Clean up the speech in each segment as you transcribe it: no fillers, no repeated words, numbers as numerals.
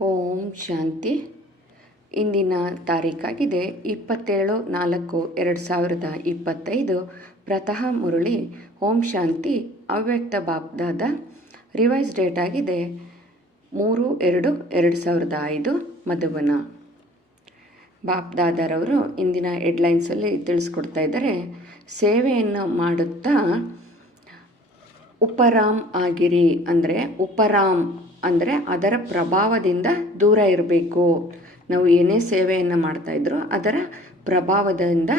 ಓಂ ಶಾಂತಿ. ಇಂದಿನ ತಾರೀಕಾಗಿದೆ 27/4/2025. ಪ್ರತಃ ಮುರಳಿ. ಓಂ ಶಾಂತಿ. ಅವ್ಯಕ್ತ BapDada. Revise date ಆಗಿದೆ 3/2/2005 ಮಧುಬನ. ಬಾಪ್ದಾದರವರು ಇಂದಿನ ಹೆಡ್ಲೈನ್ಸಲ್ಲಿ ತಿಳಿಸ್ಕೊಡ್ತಾ ಇದ್ದಾರೆ, ಸೇವೆಯನ್ನು ಮಾಡುತ್ತಾ ಉಪರಾಮ್ ಆಗಿರಿ. ಅಂದರೆ ಉಪರಾಮ್ ಅಂದರೆ ಅದರ ಪ್ರಭಾವದಿಂದ ದೂರ ಇರಬೇಕು. ನಾವು ಏನೇ ಸೇವೆಯನ್ನು ಮಾಡ್ತಾಯಿದ್ರು ಅದರ ಪ್ರಭಾವದಿಂದ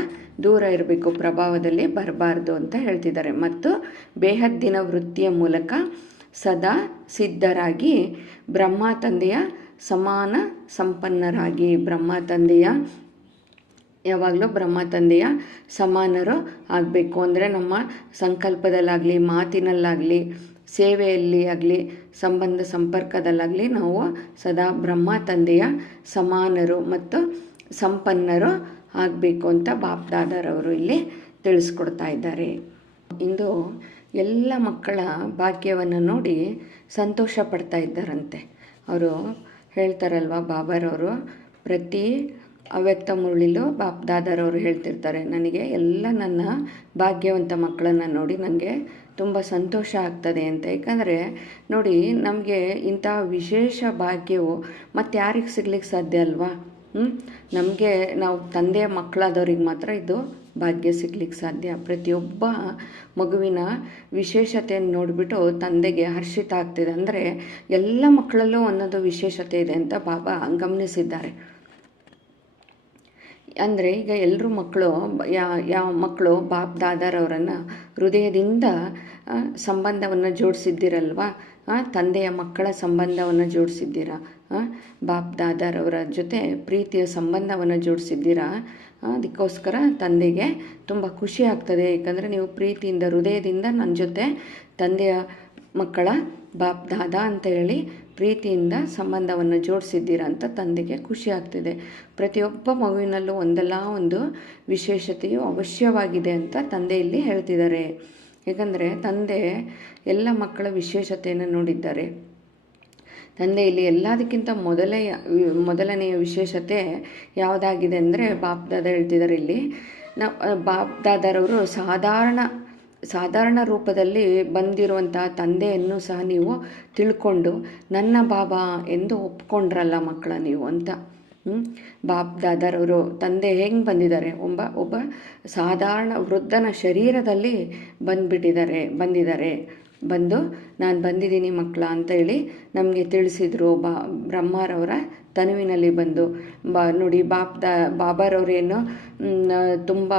ದೂರ ಇರಬೇಕು, ಪ್ರಭಾವದಲ್ಲಿ ಬರಬಾರ್ದು ಅಂತ ಹೇಳ್ತಿದ್ದಾರೆ. ಮತ್ತು ಬೇಹದ್ದಿನ ವೃತ್ತಿಯ ಮೂಲಕ ಸದಾ ಸಿದ್ಧರಾಗಿ ಬ್ರಹ್ಮ ತಂದೆಯ ಸಮಾನ ಸಂಪನ್ನರಾಗಿ, ಬ್ರಹ್ಮ ತಂದೆಯ ಯಾವಾಗಲೂ ಬ್ರಹ್ಮ ತಂದೆಯ ಸಮಾನರು ಆಗಬೇಕು. ಅಂದರೆ ನಮ್ಮ ಸಂಕಲ್ಪದಲ್ಲಾಗಲಿ, ಮಾತಿನಲ್ಲಾಗಲಿ, ಸೇವೆಯಲ್ಲಿ ಆಗಲಿ, ಸಂಬಂಧ ಸಂಪರ್ಕದಲ್ಲಾಗಲಿ ನಾವು ಸದಾ ಬ್ರಹ್ಮ ತಂದೆಯ ಸಮಾನರು ಮತ್ತು ಸಂಪನ್ನರು ಆಗಬೇಕು ಅಂತ ಬಾಪ್ದಾದರವರು ಇಲ್ಲಿ ತಿಳಿಸ್ಕೊಡ್ತಾ ಇದ್ದಾರೆ. ಇಂದು ಎಲ್ಲ ಮಕ್ಕಳ ಭಾಗ್ಯವನ್ನು ನೋಡಿ ಸಂತೋಷ ಪಡ್ತಾ ಇದ್ದಾರಂತೆ. ಅವರು ಹೇಳ್ತಾರಲ್ವ, ಬಾಬಾರವರು ಪ್ರತಿ ಅವ್ಯಕ್ತ ಮುರಳಿಲು ಬಾಪ್ದಾದರವರು ಹೇಳ್ತಿರ್ತಾರೆ, ನನಗೆ ಎಲ್ಲ ನನ್ನ ಭಾಗ್ಯವಂತ ಮಕ್ಕಳನ್ನು ನೋಡಿ ನನಗೆ ತುಂಬ ಸಂತೋಷ ಆಗ್ತದೆ ಅಂತ. ಯಾಕಂದರೆ ನೋಡಿ, ನಮಗೆ ಇಂಥ ವಿಶೇಷ ಭಾಗ್ಯವು ಮತ್ತು ಯಾರಿಗೆ ಸಿಗ್ಲಿಕ್ಕೆ ಸಾಧ್ಯ ಅಲ್ವಾ? ನಮಗೆ ನಾವು ತಂದೆಯ ಮಕ್ಕಳಾದವ್ರಿಗೆ ಮಾತ್ರ ಇದು ಭಾಗ್ಯ ಸಿಗ್ಲಿಕ್ಕೆ ಸಾಧ್ಯ. ಪ್ರತಿಯೊಬ್ಬ ಮಗುವಿನ ವಿಶೇಷತೆಯನ್ನು ನೋಡಿಬಿಟ್ಟು ತಂದೆಗೆ ಹರ್ಷಿತ ಆಗ್ತಿದೆ. ಅಂದರೆ ಎಲ್ಲ ಮಕ್ಕಳಲ್ಲೂ ಒಂದೊಂದು ವಿಶೇಷತೆ ಇದೆ ಅಂತ ಬಾಬಾ ಗಮನಿಸಿದ್ದಾರೆ. ಅಂದರೆ ಈಗ ಎಲ್ಲರೂ ಮಕ್ಕಳು ಯಾವ ಮಕ್ಕಳು ಬಾಪ್ದಾದರವರನ್ನು ಹೃದಯದಿಂದ ಸಂಬಂಧವನ್ನು ಜೋಡಿಸಿದ್ದೀರಲ್ವ, ತಂದೆಯ ಮಕ್ಕಳ ಸಂಬಂಧವನ್ನು ಜೋಡಿಸಿದ್ದೀರ, ಬಾಪ್ದಾದರವರ ಜೊತೆ ಪ್ರೀತಿಯ ಸಂಬಂಧವನ್ನು ಜೋಡಿಸಿದ್ದೀರಾ. ಅದಕ್ಕೋಸ್ಕರ ತಂದೆಗೆ ತುಂಬ ಖುಷಿ ಆಗ್ತದೆ. ಏಕೆಂದರೆ ನೀವು ಪ್ರೀತಿಯಿಂದ ಹೃದಯದಿಂದ ನನ್ನ ಜೊತೆ ತಂದೆಯ ಮಕ್ಕಳ ಬಾಪ್ದಾದ ಅಂತ ಹೇಳಿ ಪ್ರೀತಿಯಿಂದ ಸಂಬಂಧವನ್ನು ಜೋಡಿಸಿದ್ದೀರಾ ಅಂತ ತಂದೆಗೆ ಖುಷಿ ಆಗ್ತಿದೆ. ಪ್ರತಿಯೊಬ್ಬ ಮಗುವಿನಲ್ಲೂ ಒಂದಲ್ಲ ಒಂದು ವಿಶೇಷತೆಯು ಅವಶ್ಯವಾಗಿದೆ ಅಂತ ತಂದೆ ಇಲ್ಲಿ ಹೇಳ್ತಿದ್ದಾರೆ. ಏಕೆಂದರೆ ತಂದೆ ಎಲ್ಲ ಮಕ್ಕಳ ವಿಶೇಷತೆಯನ್ನು ನೋಡಿದ್ದಾರೆ. ತಂದೆ ಇಲ್ಲಿ ಎಲ್ಲದಕ್ಕಿಂತ ಮೊದಲನೆಯ ವಿಶೇಷತೆ ಯಾವುದಾಗಿದೆ ಅಂದರೆ ಬಾಪ್ದಾದ ಹೇಳ್ತಿದ್ದಾರೆ ಇಲ್ಲಿ. ಬಾಪ್ದಾದರವರು ಸಾಧಾರಣ ರೂಪದಲ್ಲಿ ಬಂದಿರುವಂತಹ ತಂದೆಯನ್ನು ಸಹ ನೀವು ತಿಳ್ಕೊಂಡು ನನ್ನ ಬಾಬಾ ಎಂದು ಒಪ್ಕೊಂಡ್ರಲ್ಲ ಮಕ್ಕಳ ನೀವು ಅಂತ. ಬಾಪ್ದಾದರವರು ತಂದೆ ಹೆಂಗೆ ಬಂದಿದ್ದಾರೆ, ಒಬ್ಬ ಸಾಧಾರಣ ವೃದ್ಧನ ಶರೀರದಲ್ಲಿ ಬಂದಿದ್ದಾರೆ. ಬಂದು ನಾನು ಬಂದಿದ್ದೀನಿ ಮಕ್ಕಳ ಅಂತ ಹೇಳಿ ನಮಗೆ ತಿಳಿಸಿದರು. ಬ್ರಹ್ಮರವರ ತನುವಿನಲ್ಲಿ ಬಂದು ನೋಡಿ, ಬಾಬಾರವರೇನು ತುಂಬ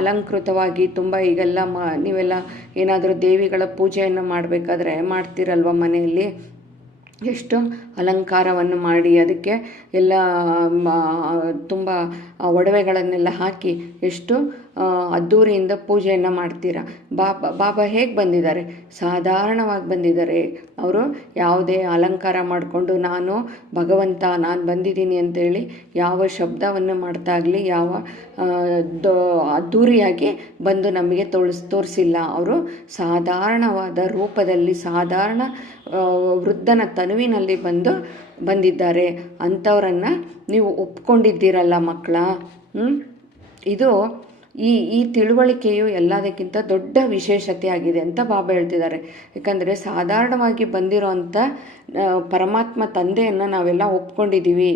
ಅಲಂಕೃತವಾಗಿ ತುಂಬ ಈಗೆಲ್ಲ ನೀವೆಲ್ಲ ಏನಾದರೂ ದೇವಿಗಳ ಪೂಜೆಯನ್ನು ಮಾಡಬೇಕಾದ್ರೆ ಮಾಡ್ತೀರಲ್ವ, ಮನೆಯಲ್ಲಿ ಎಷ್ಟು ಅಲಂಕಾರವನ್ನು ಮಾಡಿ ಅದಕ್ಕೆ ಎಲ್ಲ ತುಂಬ ಒಡವೆಗಳನ್ನೆಲ್ಲ ಹಾಕಿ ಎಷ್ಟು ಅದ್ಧೂರಿಯಿಂದ ಪೂಜೆಯನ್ನು ಮಾಡ್ತೀರಾ. ಬಾಬಾ ಹೇಗೆ ಬಂದಿದ್ದಾರೆ? ಸಾಧಾರಣವಾಗಿ ಬಂದಿದ್ದಾರೆ. ಅವರು ಯಾವುದೇ ಅಲಂಕಾರ ಮಾಡಿಕೊಂಡು ನಾನು ಭಗವಂತ, ನಾನು ಬಂದಿದ್ದೀನಿ ಅಂತೇಳಿ ಯಾವ ಶಬ್ದವನ್ನು ಮಾಡ್ತಾ ಆಗಲಿ, ಯಾವ ಅದ್ಧೂರಿಯಾಗಿ ಬಂದು ನಮಗೆ ತೋರಿಸಿಲ್ಲ. ಅವರು ಸಾಧಾರಣವಾದ ರೂಪದಲ್ಲಿ ಸಾಧಾರಣ ವೃದ್ಧನ ತನುವಿನಲ್ಲಿ ಬಂದಿದ್ದಾರೆ. ಅಂಥವರನ್ನು ನೀವು ಒಪ್ಕೊಂಡಿದ್ದೀರಲ್ಲ ಮಕ್ಕಳ. ಇದು ಈ ತಿಳುವಳಿಕೆಯು ಎಲ್ಲದಕ್ಕಿಂತ ದೊಡ್ಡ ವಿಶೇಷತೆ ಆಗಿದೆ ಅಂತ ಬಾಬಾ ಹೇಳ್ತಿದ್ದಾರೆ. ಯಾಕಂದರೆ ಸಾಧಾರಣವಾಗಿ ಬಂದಿರೋ ಅಂಥ ಪರಮಾತ್ಮ ತಂದೆಯನ್ನು ನಾವೆಲ್ಲ ಒಪ್ಕೊಂಡಿದ್ದೀವಿ,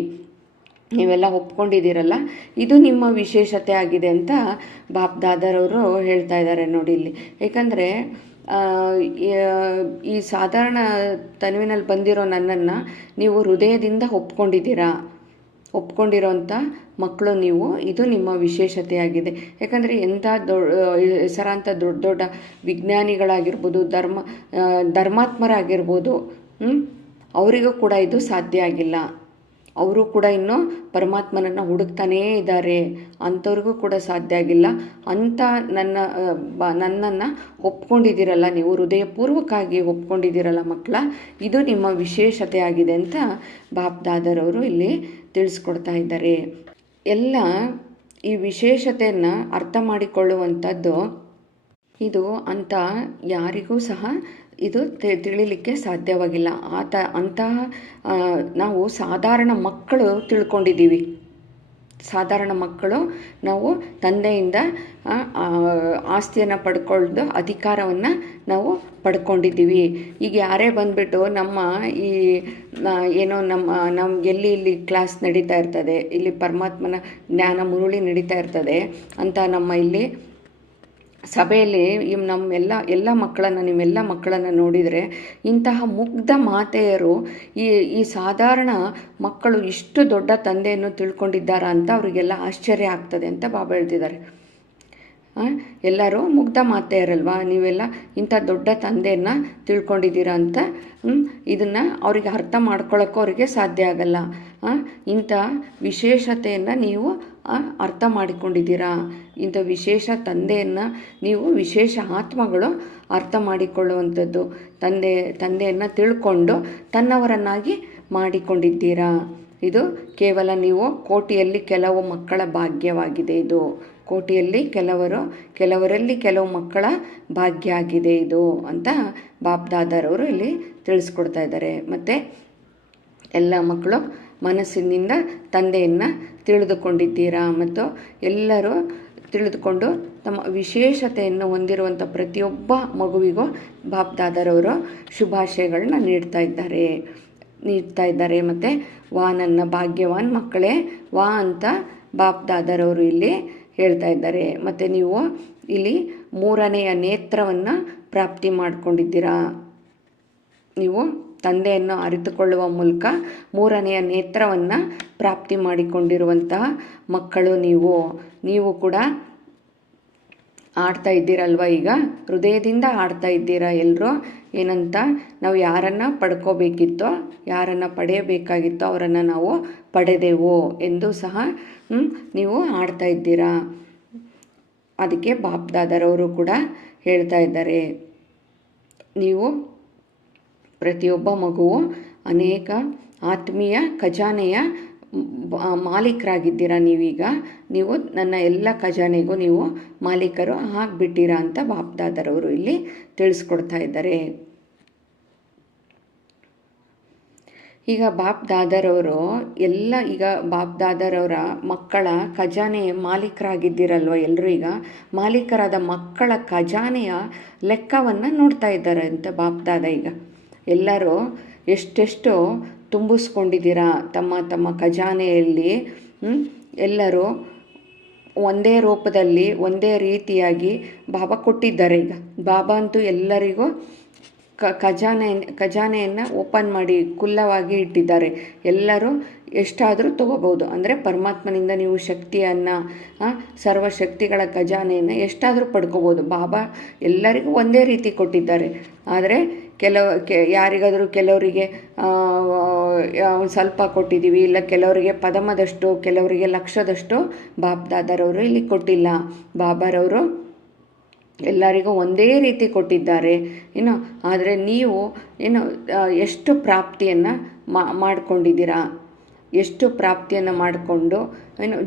ನೀವೆಲ್ಲ ಒಪ್ಕೊಂಡಿದ್ದೀರಲ್ಲ, ಇದು ನಿಮ್ಮ ವಿಶೇಷತೆ ಆಗಿದೆ ಅಂತ ಬಾಪ್ದಾದರವರು ಹೇಳ್ತಾ ಇದ್ದಾರೆ ನೋಡಿ ಇಲ್ಲಿ. ಯಾಕಂದರೆ ಈ ಸಾಧಾರಣ ತನುವಿನಲ್ಲಿ ಬಂದಿರೋ ನನ್ನನ್ನು ನೀವು ಹೃದಯದಿಂದ ಒಪ್ಕೊಂಡಿರೋಂಥ ಮಕ್ಕಳು ನೀವು. ಇದು ನಿಮ್ಮ ವಿಶೇಷತೆಯಾಗಿದೆ. ಯಾಕಂದರೆ ಎಂಥ ಹೆಸರಾಂತ ದೊಡ್ಡ ವಿಜ್ಞಾನಿಗಳಾಗಿರ್ಬೋದು, ಧರ್ಮಾತ್ಮರಾಗಿರ್ಬೋದು, ಅವರಿಗೂ ಕೂಡ ಇದು ಸಾಧ್ಯ ಆಗಿಲ್ಲ. ಅವರು ಕೂಡ ಇನ್ನೂ ಪರಮಾತ್ಮನನ್ನು ಹುಡುಕ್ತಾನೇ ಇದ್ದಾರೆ. ಅಂಥವ್ರಿಗೂ ಕೂಡ ಸಾಧ್ಯ ಆಗಿಲ್ಲ. ಅಂಥ ನನ್ನನ್ನು ಒಪ್ಕೊಂಡಿದ್ದೀರಲ್ಲ ನೀವು, ಹೃದಯಪೂರ್ವಕವಾಗಿ ಒಪ್ಕೊಂಡಿದ್ದೀರಲ್ಲ ಮಕ್ಕಳ, ಇದು ನಿಮ್ಮ ವಿಶೇಷತೆ ಆಗಿದೆ ಅಂತ ಬಾಪ್ದಾದರವರು ಇಲ್ಲಿ ತಿಳಿಸ್ಕೊಡ್ತಾ ಇದ್ದಾರೆ. ಎಲ್ಲ ಈ ವಿಶೇಷತೆಯನ್ನು ಅರ್ಥ ಮಾಡಿಕೊಳ್ಳುವಂಥದ್ದು ಇದು ಅಂತ ಯಾರಿಗೂ ಸಹ ಇದು ತಿಳಿಲಿಕ್ಕೆ ಸಾಧ್ಯವಾಗಿಲ್ಲ. ಅಂತಹ ನಾವು ಸಾಧಾರಣ ಮಕ್ಕಳು ತಿಳ್ಕೊಂಡಿದ್ದೀವಿ. ಸಾಧಾರಣ ಮಕ್ಕಳು ನಾವು ತಂದೆಯಿಂದ ಆಸ್ತಿಯನ್ನು ಪಡ್ಕೊಳ್ಳೋದು ಅಧಿಕಾರವನ್ನು ನಾವು ಪಡ್ಕೊಂಡಿದ್ದೀವಿ. ಈಗ ಯಾರೇ ಬಂದುಬಿಟ್ಟು ನಮ್ಮ ಈ ಏನೋ ನಮ್ಗೆ ಇಲ್ಲಿ ಕ್ಲಾಸ್ ನಡೀತಾ ಇರ್ತದೆ, ಇಲ್ಲಿ ಪರಮಾತ್ಮನ ಜ್ಞಾನ ಮುರುಳಿ ನಡೀತಾ ಇರ್ತದೆ ಅಂತ ನಮ್ಮ ಇಲ್ಲಿ ಸಭೆಯಲ್ಲಿ ನಿಮ್ಮೆಲ್ಲ ಮಕ್ಕಳನ್ನು ನೋಡಿದರೆ ಇಂತಹ ಮುಗ್ಧ ಮಾತೆಯರು ಈ ಸಾಧಾರಣ ಮಕ್ಕಳು ಇಷ್ಟು ದೊಡ್ಡ ತಂದೆಯನ್ನು ತಿಳ್ಕೊಂಡಿದ್ದಾರಾ ಅಂತ ಅವರಿಗೆಲ್ಲ ಆಶ್ಚರ್ಯ ಆಗ್ತದೆ ಅಂತ ಬಾಬಾ ಹೇಳ್ತಿದ್ದಾರೆ. ಎಲ್ಲರೂ ಮುಗ್ಧ ಮಾತೆಯರಲ್ವಾ, ನೀವೆಲ್ಲ ಇಂಥ ದೊಡ್ಡ ತಂದೆಯನ್ನು ತಿಳ್ಕೊಂಡಿದ್ದೀರಾ ಅಂತ ಇದನ್ನು ಅವರಿಗೆ ಅರ್ಥ ಮಾಡ್ಕೊಳ್ಳೋಕ್ಕೂ ಅವರಿಗೆ ಸಾಧ್ಯ ಆಗಲ್ಲ. ಇಂಥ ವಿಶೇಷತೆಯನ್ನು ನೀವು ಅರ್ಥ ಮಾಡಿಕೊಂಡಿದ್ದೀರಾ. ಇಂಥ ವಿಶೇಷ ತಂದೆಯನ್ನು ನೀವು ವಿಶೇಷ ಆತ್ಮಗಳು ಅರ್ಥ ಮಾಡಿಕೊಳ್ಳುವಂಥದ್ದು. ತಂದೆಯನ್ನು ತಿಳ್ಕೊಂಡು ತನ್ನವರನ್ನಾಗಿ ಮಾಡಿಕೊಂಡಿದ್ದೀರಾ. ಇದು ಕೇವಲ ನೀವು ಕೋಟಿಯಲ್ಲಿ ಕೆಲವು ಮಕ್ಕಳ ಭಾಗ್ಯವಾಗಿದೆ. ಇದು ಕೋಟಿಯಲ್ಲಿ ಕೆಲವರಲ್ಲಿ ಕೆಲವು ಮಕ್ಕಳ ಭಾಗ್ಯ ಆಗಿದೆ ಇದು ಅಂತ ಬಾಪ್ದಾದರವರು ಇಲ್ಲಿ ತಿಳಿಸ್ಕೊಡ್ತಾ ಇದ್ದಾರೆ. ಮತ್ತು ಎಲ್ಲ ಮಕ್ಕಳು ಮನಸ್ಸಿನಿಂದ ತಂದೆಯನ್ನು ತಿಳಿದುಕೊಂಡಿದ್ದೀರಾ ಮತ್ತು ಎಲ್ಲರೂ ತಿಳಿದುಕೊಂಡು ತಮ್ಮ ವಿಶೇಷತೆಯನ್ನು ಹೊಂದಿರುವಂಥ ಪ್ರತಿಯೊಬ್ಬ ಮಗುವಿಗೂ ಬಾಪ್ದಾದರವರು ಶುಭಾಶಯಗಳನ್ನ ನೀಡ್ತಾ ಇದ್ದಾರೆ. ಮತ್ತು ವಾ ನನ್ನ ಭಾಗ್ಯವಾನ್ ಮಕ್ಕಳೇ ವಾ ಅಂತ ಬಾಪ್ದಾದರವರು ಇಲ್ಲಿ ಹೇಳ್ತಾ ಇದ್ದಾರೆ. ಮತ್ತು ನೀವು ಇಲ್ಲಿ 3ನೆಯ ನೇತ್ರವನ್ನು ಪ್ರಾಪ್ತಿ ಮಾಡಿಕೊಂಡಿದ್ದೀರಾ. ನೀವು ತಂದೆಯನ್ನು ಅರಿತುಕೊಳ್ಳುವ ಮೂಲಕ 3ನೆಯ ನೇತ್ರವನ್ನು ಪ್ರಾಪ್ತಿ ಮಾಡಿಕೊಂಡಿರುವಂತಹ ಮಕ್ಕಳು ನೀವು ಕೂಡ ಆಡ್ತಾ ಇದ್ದೀರಲ್ವ. ಈಗ ಹೃದಯದಿಂದ ಆಡ್ತಾ ಇದ್ದೀರಾ ಎಲ್ಲರೂ. ಏನಂತ, ನಾವು ಯಾರನ್ನು ಪಡ್ಕೋಬೇಕಿತ್ತೋ, ಯಾರನ್ನು ಪಡೆಯಬೇಕಾಗಿತ್ತೋ ಅವರನ್ನು ನಾವು ಪಡೆದೆವು ಎಂದು ಸಹ ನೀವು ಆಡ್ತಾ ಇದ್ದೀರಾ. ಅದಕ್ಕೆ ಬಾಪ್ದಾದರವರು ಕೂಡ ಹೇಳ್ತಾ ಇದ್ದಾರೆ, ನೀವು ಪ್ರತಿಯೊಬ್ಬ ಮಗುವು ಅನೇಕ ಆತ್ಮೀಯ ಖಜಾನೆಯ ಮಾಲೀಕರಾಗಿದ್ದೀರಾ. ನೀವು ನನ್ನ ಎಲ್ಲ ಖಜಾನೆಗೂ ನೀವು ಮಾಲೀಕರು ಆಗಿಬಿಟ್ಟಿರಾ ಅಂತ ಬಾಪ್ದಾದರವರು ಇಲ್ಲಿ ತಿಳಿಸ್ಕೊಡ್ತಾ ಇದ್ದಾರೆ. ಈಗ ಬಾಪ್ದಾದರವರು ಈಗ ಬಾಪ್ದಾದರವರ ಮಕ್ಕಳ ಖಜಾನೆಯ ಮಾಲೀಕರಾಗಿದ್ದೀರಲ್ವ ಎಲ್ಲರೂ. ಈಗ ಮಾಲೀಕರಾದ ಮಕ್ಕಳ ಖಜಾನೆಯ ಲೆಕ್ಕವನ್ನು ನೋಡ್ತಾ ಇದ್ದಾರೆ ಅಂತ ಬಾಪ್ದಾದ. ಈಗ ಎಲ್ಲರೂ ಎಷ್ಟೆಷ್ಟು ತುಂಬಿಸ್ಕೊಂಡಿದ್ದೀರಾ ತಮ್ಮ ಖಜಾನೆಯಲ್ಲಿ. ಎಲ್ಲರೂ ಒಂದೇ ರೂಪದಲ್ಲಿ ಒಂದೇ ರೀತಿಯಾಗಿ ಬಾಬಾ ಕೊಟ್ಟಿದ್ದಾರೆ. ಈಗ ಬಾಬಾ ಅಂತೂ ಎಲ್ಲರಿಗೂ ಖಜಾನೆಯನ್ನು ಓಪನ್ ಮಾಡಿ ಖುಲ್ಲವಾಗಿ ಇಟ್ಟಿದ್ದಾರೆ. ಎಲ್ಲರೂ ಎಷ್ಟಾದರೂ ತಗೋಬೋದು. ಅಂದರೆ ಪರಮಾತ್ಮನಿಂದ ನೀವು ಶಕ್ತಿಯನ್ನು, ಸರ್ವಶಕ್ತಿಗಳ ಖಜಾನೆಯನ್ನು ಎಷ್ಟಾದರೂ ಪಡ್ಕೋಬೋದು. ಬಾಬಾ ಎಲ್ಲರಿಗೂ ಒಂದೇ ರೀತಿ ಕೊಟ್ಟಿದ್ದಾರೆ. ಆದರೆ ಯಾರಿಗಾದರೂ ಕೆಲವರಿಗೆ ಸ್ವಲ್ಪ ಕೊಟ್ಟಿದ್ದೀವಿ, ಇಲ್ಲ ಕೆಲವರಿಗೆ ಪದಮದಷ್ಟು, ಕೆಲವರಿಗೆ ಲಕ್ಷದಷ್ಟು ಬಾಪ್ದಾದರವರು ಇಲ್ಲಿ ಕೊಟ್ಟಿಲ್ಲ. ಬಾಬಾರವರು ಎಲ್ಲರಿಗೂ ಒಂದೇ ರೀತಿ ಕೊಟ್ಟಿದ್ದಾರೆ. ಆದರೆ ನೀವು ಎಷ್ಟು ಪ್ರಾಪ್ತಿಯನ್ನು ಮಾಡ್ಕೊಂಡಿದ್ದೀರಾ, ಎಷ್ಟು ಪ್ರಾಪ್ತಿಯನ್ನು ಮಾಡಿಕೊಂಡು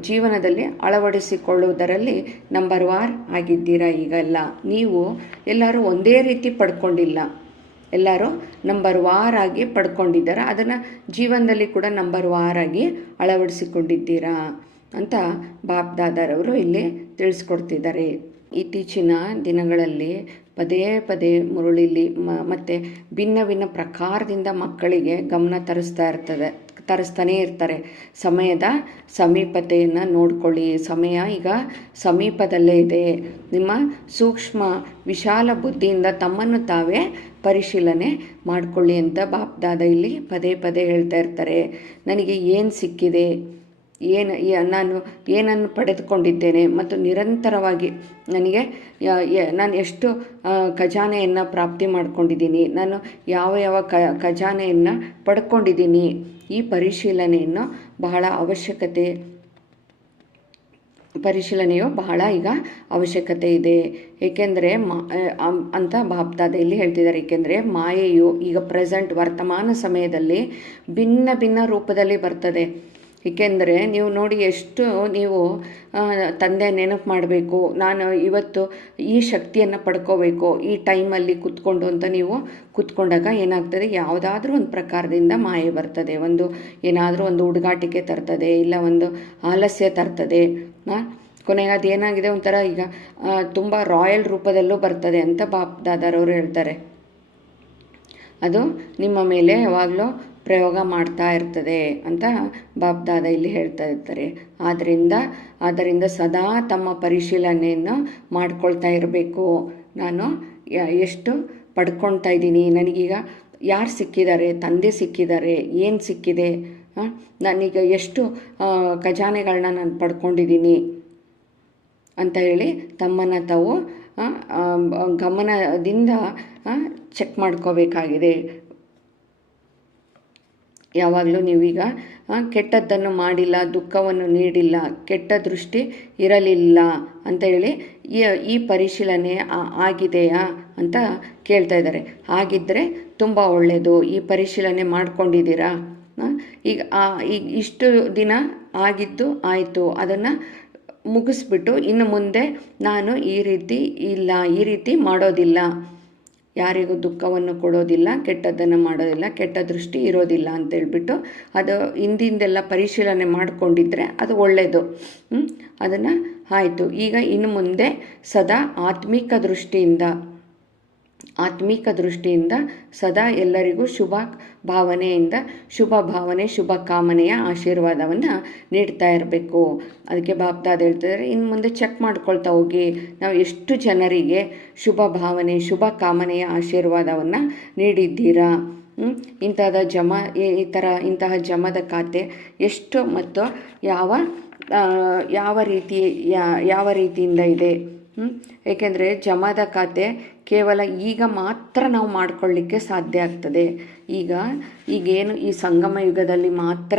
ಜೀವನದಲ್ಲಿ ಅಳವಡಿಸಿಕೊಳ್ಳುವುದರಲ್ಲಿ ನಂಬರ್ 1 ಆಗಿದ್ದೀರಾ. ಈಗೆಲ್ಲ ನೀವು ಎಲ್ಲರೂ ಒಂದೇ ರೀತಿ ಪಡ್ಕೊಂಡಿಲ್ಲ, ಎಲ್ಲರೂ ನಂಬರ್ 1 ಆಗಿ ಪಡ್ಕೊಂಡಿದ್ದಾರೆ. ಅದನ್ನು ಜೀವನದಲ್ಲಿ ಕೂಡ ನಂಬರ್ 1 ಆಗಿ ಅಳವಡಿಸಿಕೊಂಡಿದ್ದೀರಾ ಅಂತ ಬಾಪ್ದಾದರವರು ಇಲ್ಲಿ ತಿಳಿಸ್ಕೊಡ್ತಿದ್ದಾರೆ. ಇತ್ತೀಚಿನ ದಿನಗಳಲ್ಲಿ ಪದೇ ಮುರುಳಿಲಿ ಮತ್ತು ಭಿನ್ನ ಪ್ರಕಾರದಿಂದ ಮಕ್ಕಳಿಗೆ ಗಮನ ತರಿಸ್ತಾನೇ ಇರ್ತಾರೆ. ಸಮಯದ ಸಮೀಪತೆಯನ್ನು ನೋಡ್ಕೊಳ್ಳಿ. ಸಮಯ ಈಗ ಸಮೀಪದಲ್ಲೇ ಇದೆ. ನಿಮ್ಮ ಸೂಕ್ಷ್ಮ ವಿಶಾಲ ಬುದ್ಧಿಯಿಂದ ತಮ್ಮನ್ನು ತಾವೇ ಪರಿಶೀಲನೆ ಮಾಡಿಕೊಳ್ಳಿ ಅಂತ ಬಾಪ್ದಾದ ಇಲ್ಲಿ ಪದೇ ಹೇಳ್ತಾ ಇರ್ತಾರೆ. ನನಗೆ ಏನು ಸಿಕ್ಕಿದೆ, ನಾನು ಏನನ್ನು ಪಡೆದುಕೊಂಡಿದ್ದೇನೆ ಮತ್ತು ನಿರಂತರವಾಗಿ ನಾನು ಎಷ್ಟು ಖಜಾನೆಯನ್ನು ಪ್ರಾಪ್ತಿ ಮಾಡ್ಕೊಂಡಿದ್ದೀನಿ, ನಾನು ಯಾವ ಖಜಾನೆಯನ್ನು ಪಡ್ಕೊಂಡಿದ್ದೀನಿ, ಈ ಪರಿಶೀಲನೆಯು ಬಹಳ ಈಗ ಅವಶ್ಯಕತೆ ಇದೆ. ಏಕೆಂದರೆ ಅಂತ ಬಾಪ್ದಾದ ಇಲ್ಲಿ ಹೇಳ್ತಿದ್ದಾರೆ. ಏಕೆಂದರೆ ಮಾಯೆಯು ಈಗ ವರ್ತಮಾನ ಸಮಯದಲ್ಲಿ ಭಿನ್ನ ರೂಪದಲ್ಲಿ ಬರ್ತದೆ. ಏಕೆಂದರೆ ನೀವು ನೋಡಿ ಎಷ್ಟು ನೀವು ತಂದೆ ನೆನಪು ಮಾಡಬೇಕು, ನಾನು ಇವತ್ತು ಈ ಶಕ್ತಿಯನ್ನು ಪಡ್ಕೋಬೇಕು ಈ ಟೈಮಲ್ಲಿ ಕೂತ್ಕೊಂಡು ಅಂತ ನೀವು ಕೂತ್ಕೊಂಡಾಗ ಏನಾಗ್ತದೆ, ಯಾವುದಾದ್ರೂ ಒಂದು ಪ್ರಕಾರದಿಂದ ಮಾಯೆ ಬರ್ತದೆ. ಏನಾದರೂ ಒಂದು ಹುಡುಗಾಟಿಕೆ ತರ್ತದೆ, ಇಲ್ಲ ಒಂದು ಆಲಸ್ಯ ತರ್ತದೆ. ಕೊನೆಗೆ ಅದೇನಾಗಿದೆ ಒಂಥರ ಈಗ ತುಂಬ ರಾಯಲ್ ರೂಪದಲ್ಲೂ ಬರ್ತದೆ ಅಂತ ಬಾಪ್ ದಾದಾರವರು ಹೇಳ್ತಾರೆ. ಅದು ನಿಮ್ಮ ಮೇಲೆ ಯಾವಾಗಲೂ ಪ್ರಯೋಗ ಮಾಡ್ತಾ ಇರ್ತದೆ ಅಂತ ಬಾಪ್ ದಾದಾ ಇಲ್ಲಿ ಹೇಳ್ತಾ ಇರ್ತಾರೆ. ಆದ್ದರಿಂದ ಸದಾ ತಮ್ಮ ಪರಿಶೀಲನೆಯನ್ನು ಮಾಡ್ಕೊಳ್ತಾ ಇರಬೇಕು. ನಾನು ಎಷ್ಟು ಪಡ್ಕೊಳ್ತಾ ಇದ್ದೀನಿ, ನನಗೀಗ ಯಾರು ಸಿಕ್ಕಿದ್ದಾರೆ, ತಂದೆ ಸಿಕ್ಕಿದ್ದಾರೆ, ಏನು ಸಿಕ್ಕಿದೆ, ನಾನೀಗ ಎಷ್ಟು ಖಜಾನೆಗಳನ್ನ ನಾನು ಪಡ್ಕೊಂಡಿದ್ದೀನಿ ಅಂತ ಹೇಳಿ ತಮ್ಮನ್ನು ತಾವು ಗಮನದಿಂದ ಚೆಕ್ ಮಾಡ್ಕೋಬೇಕಾಗಿದೆ. ಯಾವಾಗಲೂ ನೀವೀಗ ಕೆಟ್ಟದ್ದನ್ನು ಮಾಡಿಲ್ಲ, ದುಃಖವನ್ನು ನೀಡಿಲ್ಲ, ಕೆಟ್ಟ ದೃಷ್ಟಿ ಇರಲಿಲ್ಲ ಅಂತ ಹೇಳಿ ಈ ಪರಿಶೀಲನೆ ಆಗಿದೆಯಾ ಅಂತ ಕೇಳ್ತಾ ಇದ್ದಾರೆ. ಆಗಿದ್ದರೆ ತುಂಬ ಒಳ್ಳೆಯದು. ಈ ಪರಿಶೀಲನೆ ಮಾಡ್ಕೊಂಡಿದ್ದೀರಾ? ಈಗ ಇಷ್ಟು ದಿನ ಆಗಿದ್ದು ಆಯಿತು, ಅದನ್ನು ಮುಗಿಸ್ಬಿಟ್ಟು ಇನ್ನು ಮುಂದೆ ನಾನು ಈ ರೀತಿ ಮಾಡೋದಿಲ್ಲ, ಯಾರಿಗೂ ದುಃಖವನ್ನು ಕೊಡೋದಿಲ್ಲ, ಕೆಟ್ಟದ್ದನ್ನು ಮಾಡೋದಿಲ್ಲ, ಕೆಟ್ಟ ದೃಷ್ಟಿ ಇರೋದಿಲ್ಲ ಅಂತೇಳ್ಬಿಟ್ಟು ಅದು ಹಿಂದಿಂದೆಲ್ಲ ಪರಿಶೀಲನೆ ಮಾಡಿಕೊಂಡಿದ್ರೆ ಅದು ಒಳ್ಳೆಯದು. ಅದನ್ನು ಆಯಿತು. ಈಗ ಇನ್ನು ಮುಂದೆ ಸದಾ ಆತ್ಮಿಕ ದೃಷ್ಟಿಯಿಂದ ಸದಾ ಎಲ್ಲರಿಗೂ ಶುಭ ಭಾವನೆ ಶುಭ ಕಾಮನೆಯ ಆಶೀರ್ವಾದವನ್ನು ನೀಡ್ತಾ ಇರಬೇಕು. ಅದಕ್ಕೆ ಬಾಪ್ ದಾದಾ ಹೇಳ್ತಿದ್ದಾರೆ, ಇನ್ನು ಮುಂದೆ ಚೆಕ್ ಮಾಡ್ಕೊಳ್ತಾ ಹೋಗಿ, ನಾವು ಎಷ್ಟು ಜನರಿಗೆ ಶುಭ ಭಾವನೆ ಶುಭ ಕಾಮನೆಯ ಆಶೀರ್ವಾದವನ್ನು ನೀಡಿದ್ದೀರಾ, ಇಂತಹ ಜಮದ ಖಾತೆ ಎಷ್ಟು ಮತ್ತು ಯಾವ ರೀತಿಯಿಂದ ಇದೆ. ಏಕೆಂದರೆ ಜಮದ ಖಾತೆ ಕೇವಲ ಈಗ ಮಾತ್ರ ನಾವು ಮಾಡ್ಕೊಳ್ಳಿಕ್ಕೆ ಸಾಧ್ಯ ಆಗ್ತದೆ. ಈಗೇನು ಈ ಸಂಗಮ ಯುಗದಲ್ಲಿ ಮಾತ್ರ,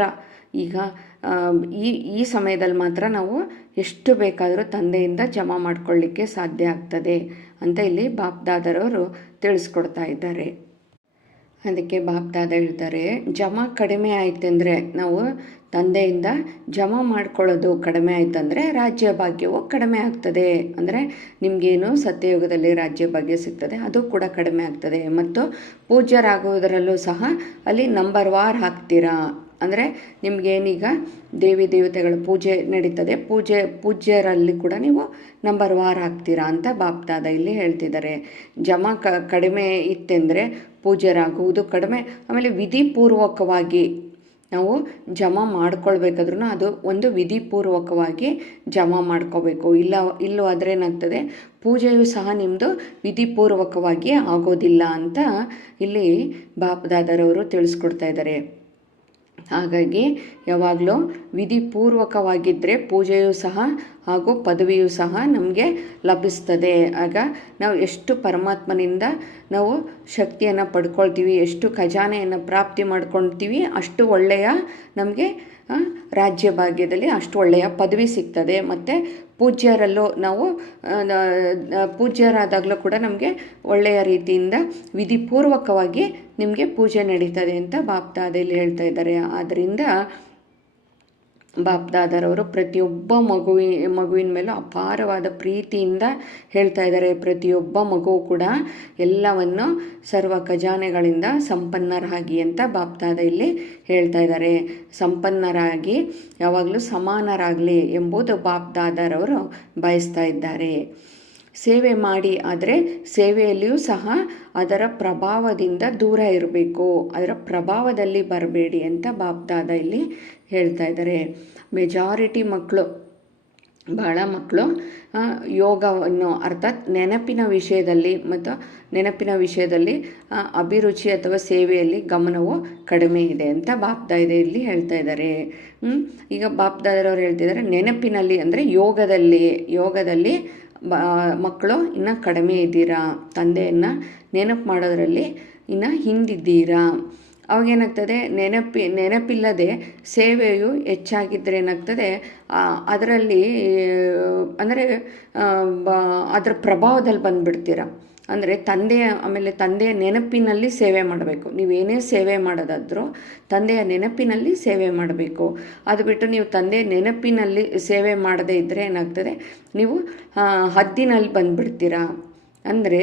ಈಗ ಈ ಸಮಯದಲ್ಲಿ ಮಾತ್ರ ನಾವು ಎಷ್ಟು ಬೇಕಾದರೂ ತಂದೆಯಿಂದ ಜಮಾ ಮಾಡ್ಕೊಳ್ಳಿಕ್ಕೆ ಸಾಧ್ಯ ಆಗ್ತದೆ ಅಂತ ಇಲ್ಲಿ ಬಾಪ್ ದಾದಾರವರು ತಿಳಿಸ್ಕೊಡ್ತಾ ಇದ್ದಾರೆ. ಅದಕ್ಕೆ ಬಾಪ್ ದಾದಾ ಹೇಳ್ತಾರೆ, ಜಮಾ ಕಡಿಮೆ ಆಯ್ತಂದರೆ, ನಾವು ತಂದೆಯಿಂದ ಜಮಾ ಮಾಡ್ಕೊಳ್ಳೋದು ಕಡಿಮೆ ಆಯ್ತಂದರೆ ರಾಜ್ಯ ಭಾಗ್ಯವು ಕಡಿಮೆ ಆಗ್ತದೆ. ಅಂದರೆ ನಿಮಗೇನು ಸತ್ಯಯುಗದಲ್ಲಿ ರಾಜ್ಯ ಭಾಗ್ಯ ಸಿಗ್ತದೆ ಅದು ಕೂಡ ಕಡಿಮೆ ಆಗ್ತದೆ. ಮತ್ತು ಪೂಜ್ಯರಾಗುವುದರಲ್ಲೂ ಸಹ ಅಲ್ಲಿ ನಂಬರ್ ವಾರ್ ಹಾಕ್ತೀರಾ. ಅಂದರೆ ನಿಮಗೇನೀಗ ದೇವಿ ದೇವತೆಗಳ ಪೂಜೆ ನಡೀತದೆ, ಪೂಜ್ಯರಲ್ಲಿ ಕೂಡ ನೀವು ನಂಬರ್ ವಾರ್ ಹಾಕ್ತೀರಾ ಅಂತ ಬಾಪ್ ದಾದಾ ಇಲ್ಲಿ ಹೇಳ್ತಿದ್ದಾರೆ. ಜಮಾ ಕಡಿಮೆ ಇತ್ತೆಂದರೆ ಪೂಜ್ಯರಾಗುವುದು ಕಡಿಮೆ. ಆಮೇಲೆ ವಿಧಿಪೂರ್ವಕವಾಗಿ ನಾವು ಜಮಾ ಮಾಡ್ಕೊಳ್ಬೇಕಾದ್ರೂ ಅದು ಒಂದು ವಿಧಿಪೂರ್ವಕವಾಗಿ ಜಮಾ ಮಾಡ್ಕೋಬೇಕು. ಇಲ್ಲೂ ಆದರೆ ಏನಾಗ್ತದೆ, ಪೂಜೆಯೂ ಸಹ ನಿಮ್ಮದು ವಿಧಿಪೂರ್ವಕವಾಗಿ ಆಗೋದಿಲ್ಲ ಅಂತ ಇಲ್ಲಿ ಬಾಪ್ ದಾದಾರವರು ತಿಳಿಸ್ಕೊಡ್ತಾ ಇದ್ದಾರೆ. ಹಾಗಾಗಿ ಯಾವಾಗಲೂ ವಿಧಿಪೂರ್ವಕವಾಗಿದ್ದರೆ ಪೂಜೆಯೂ ಸಹ ಹಾಗೂ ಪದವಿಯೂ ಸಹ ನಮಗೆ ಲಭಿಸ್ತದೆ. ಆಗ ನಾವು ಎಷ್ಟು ಪರಮಾತ್ಮನಿಂದ ನಾವು ಶಕ್ತಿಯನ್ನು ಪಡ್ಕೊಳ್ತೀವಿ, ಎಷ್ಟು ಖಜಾನೆಯನ್ನು ಪ್ರಾಪ್ತಿ ಮಾಡ್ಕೊಳ್ತೀವಿ, ಅಷ್ಟು ಒಳ್ಳೆಯ ನಮಗೆ ರಾಜ್ಯ ಭಾಗ್ಯದಲ್ಲಿ ಅಷ್ಟು ಒಳ್ಳೆಯ ಪದವಿ ಸಿಗ್ತದೆ. ಮತ್ತು ಪೂಜ್ಯರಾದಾಗಲೂ ಕೂಡ ನಮಗೆ ಒಳ್ಳೆಯ ರೀತಿಯಿಂದ ವಿಧಿಪೂರ್ವಕವಾಗಿ ನಿಮಗೆ ಪೂಜೆ ನಡೀತದೆ ಅಂತ ಬಾಪ್ ದಾದಲ್ಲಿ ಹೇಳ್ತಾ ಇದ್ದಾರೆ. ಆದ್ದರಿಂದ ಬಾಪ್ ದಾದಾರವರು ಪ್ರತಿಯೊಬ್ಬ ಮಗುವಿನ ಮೇಲೂ ಅಪಾರವಾದ ಪ್ರೀತಿಯಿಂದ ಹೇಳ್ತಾ ಇದ್ದಾರೆ. ಪ್ರತಿಯೊಬ್ಬ ಮಗುವು ಕೂಡ ಎಲ್ಲವನ್ನು ಸರ್ವ ಖಜಾನೆಗಳಿಂದ ಸಂಪನ್ನರಾಗಿ ಅಂತ ಬಾಪ್ ದಾದಾ ಇಲ್ಲಿ ಹೇಳ್ತಾ ಇದ್ದಾರೆ. ಸಂಪನ್ನರಾಗಿ ಯಾವಾಗಲೂ ಸಮಾನರಾಗಲಿ ಎಂಬುದು ಬಾಪ್ ದಾದಾರವರು ಬಯಸ್ತಾ ಇದ್ದಾರೆ. ಸೇವೆ ಮಾಡಿ, ಆದರೆ ಸೇವೆಯಲ್ಲಿಯೂ ಸಹ ಅದರ ಪ್ರಭಾವದಿಂದ ದೂರ ಇರಬೇಕು, ಅದರ ಪ್ರಭಾವದಲ್ಲಿ ಬರಬೇಡಿ ಅಂತ ಬಾಪ್ ದಾದಾ ಇಲ್ಲಿ ಹೇಳ್ತಾ ಇದ್ದಾರೆ. ಮೆಜಾರಿಟಿ ಬಹಳ ಮಕ್ಕಳು ಯೋಗವನ್ನು ಅರ್ಥಾತ್ ನೆನಪಿನ ವಿಷಯದಲ್ಲಿ ಅಭಿರುಚಿ ಅಥವಾ ಸೇವೆಯಲ್ಲಿ ಗಮನವು ಕಡಿಮೆ ಇದೆ ಅಂತ ಬಾಪ್ ದಾದಾ ಇಲ್ಲಿ ಹೇಳ್ತಾ ಇದ್ದಾರೆ. ಈಗ ಬಾಪ್ ದಾದಾರವರು ಹೇಳ್ತಿದ್ದಾರೆ, ನೆನಪಿನಲ್ಲಿ ಅಂದರೆ ಯೋಗದಲ್ಲಿ ಮಕ್ಕಳು ಇನ್ನೂ ಕಡಿಮೆ ಇದ್ದೀರಾ, ತಂದೆಯನ್ನು ನೆನಪು ಮಾಡೋದರಲ್ಲಿ ಇನ್ನು ಹಿಂದಿದ್ದೀರಾ. ಅವಾಗೇನಾಗ್ತದೆ, ನೆನಪಿಲ್ಲದೆ ಸೇವೆಯು ಹೆಚ್ಚಾಗಿದ್ದರೆ ಏನಾಗ್ತದೆ, ಅದರಲ್ಲಿ ಅಂದರೆ ಅದರ ಪ್ರಭಾವದಲ್ಲಿ ಬಂದುಬಿಡ್ತೀರ. ಅಂದರೆ ಆಮೇಲೆ ತಂದೆಯ ನೆನಪಿನಲ್ಲಿ ಸೇವೆ ಮಾಡಬೇಕು. ನೀವೇನೇ ಸೇವೆ ಮಾಡೋದಾದರೂ ತಂದೆಯ ನೆನಪಿನಲ್ಲಿ ಸೇವೆ ಮಾಡಬೇಕು. ಅದು ಬಿಟ್ಟು ನೀವು ತಂದೆಯ ನೆನಪಿನಲ್ಲಿ ಸೇವೆ ಮಾಡದೇ ಇದ್ದರೆ ಏನಾಗ್ತದೆ, ನೀವು ಹದ್ದಿನಲ್ಲಿ ಬಂದುಬಿಡ್ತೀರಾ, ಅಂದರೆ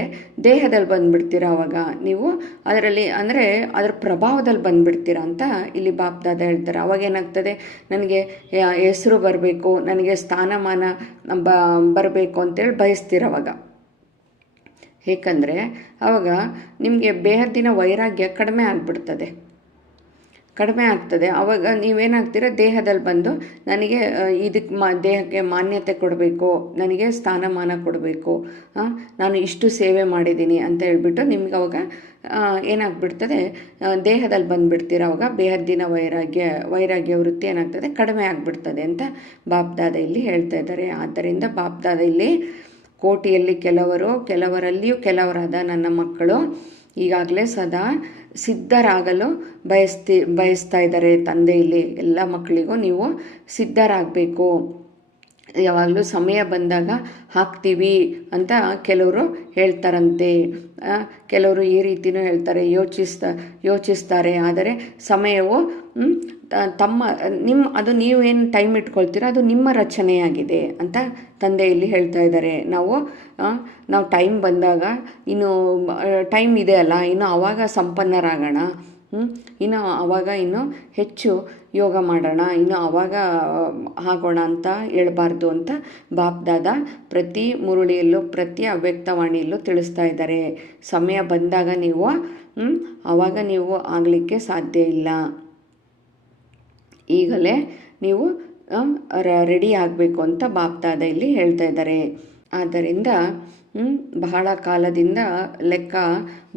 ದೇಹದಲ್ಲಿ ಬಂದುಬಿಡ್ತೀರಾ. ಆವಾಗ ನೀವು ಅದರಲ್ಲಿ ಅಂದರೆ ಅದರ ಪ್ರಭಾವದಲ್ಲಿ ಬಂದುಬಿಡ್ತೀರಾ ಅಂತ ಇಲ್ಲಿ ಬಾಪ್ದಾದ ಹೇಳ್ತಾರೆ. ಅವಾಗ ಏನಾಗ್ತದೆ, ನನಗೆ ಹೆಸರು ಬರಬೇಕು, ನನಗೆ ಸ್ಥಾನಮಾನ ಬರಬೇಕು ಅಂತೇಳಿ ಬಯಸ್ತೀರ ಅವಾಗ. ಏಕೆಂದರೆ ಆವಾಗ ನಿಮಗೆ ಬೇಹದ್ದಿನ ವೈರಾಗ್ಯ ಕಡಿಮೆ ಆಗ್ತದೆ. ಆವಾಗ ನೀವೇನಾಗ್ತೀರ, ದೇಹದಲ್ಲಿ ಬಂದು ನನಗೆ ಇದಕ್ಕೆ ದೇಹಕ್ಕೆ ಮಾನ್ಯತೆ ಕೊಡಬೇಕು, ನನಗೆ ಸ್ಥಾನಮಾನ ಕೊಡಬೇಕು, ನಾನು ಇಷ್ಟು ಸೇವೆ ಮಾಡಿದ್ದೀನಿ ಅಂತ ಹೇಳ್ಬಿಟ್ಟು ನಿಮ್ಗೆ ಅವಾಗ ಏನಾಗ್ಬಿಡ್ತದೆ, ದೇಹದಲ್ಲಿ ಬಂದುಬಿಡ್ತೀರ. ಅವಾಗ ಬೇಹದ್ದಿನ ವೈರಾಗ್ಯ ವೃತ್ತಿ ಏನಾಗ್ತದೆ, ಕಡಿಮೆ ಆಗಿಬಿಡ್ತದೆ ಅಂತ ಬಾಪ್ದಾದ ಇಲ್ಲಿ ಹೇಳ್ತಾ ಇದ್ದಾರೆ. ಆದ್ದರಿಂದ ಬಾಪ್ದಾದ ಇಲ್ಲಿ ಕೋಟಿಯಲ್ಲಿ ಕೆಲವರಲ್ಲಿಯೂ ಕೆಲವರಾದ ನನ್ನ ಮಕ್ಕಳು ಈಗಾಗಲೇ ಸದಾ ಸಿದ್ಧರಾಗಲು ಬಯಸ್ತಾ ಇದ್ದಾರೆ. ತಂದೆಯಲ್ಲಿ ಎಲ್ಲ ಮಕ್ಕಳಿಗೂ ನೀವು ಸಿದ್ಧರಾಗಬೇಕು, ಯಾವಾಗಲೂ ಸಮಯ ಬಂದಾಗ ಹಾಕ್ತೀವಿ ಅಂತ ಕೆಲವರು ಹೇಳ್ತಾರಂತೆ. ಕೆಲವರು ಈ ರೀತಿಯೂ ಹೇಳ್ತಾರೆ, ಯೋಚಿಸ್ತಾರೆ. ಆದರೆ ಸಮಯವು ಅದು ನೀವೇನು ಟೈಮ್ ಇಟ್ಕೊಳ್ತೀರೋ ಅದು ನಿಮ್ಮ ರಚನೆಯಾಗಿದೆ ಅಂತ ತಂದೆಯಲ್ಲಿ ಹೇಳ್ತಾ ಇದ್ದಾರೆ. ನಾವು ಟೈಮ್ ಬಂದಾಗ ಇನ್ನು ಟೈಮ್ ಇದೆ ಅಲ್ಲ, ಇನ್ನು ಆವಾಗ ಸಂಪನ್ನರಾಗೋಣ, ಇನ್ನು ಆವಾಗ ಇನ್ನು ಹೆಚ್ಚು ಯೋಗ ಮಾಡೋಣ, ಇನ್ನು ಆವಾಗ ಆಗೋಣ ಅಂತ ಹೇಳ್ಬಾರ್ದು ಅಂತ ಬಾಪ್ದಾದ ಪ್ರತಿ ಮುರುಳಿಯಲ್ಲೂ ಪ್ರತಿ ಅವ್ಯಕ್ತವಾಣಿಯಲ್ಲೂ ತಿಳಿಸ್ತಾ ಇದ್ದಾರೆ. ಸಮಯ ಬಂದಾಗ ಆವಾಗ ನೀವು ಆಗಲಿಕ್ಕೆ ಸಾಧ್ಯ ಇಲ್ಲ, ಈಗಲೇ ನೀವು ರೆಡಿ ಆಗಬೇಕು ಅಂತ ಬಾಪ್ದಾದ ಇಲ್ಲಿ ಹೇಳ್ತಾ ಇದ್ದಾರೆ. ಆದ್ದರಿಂದ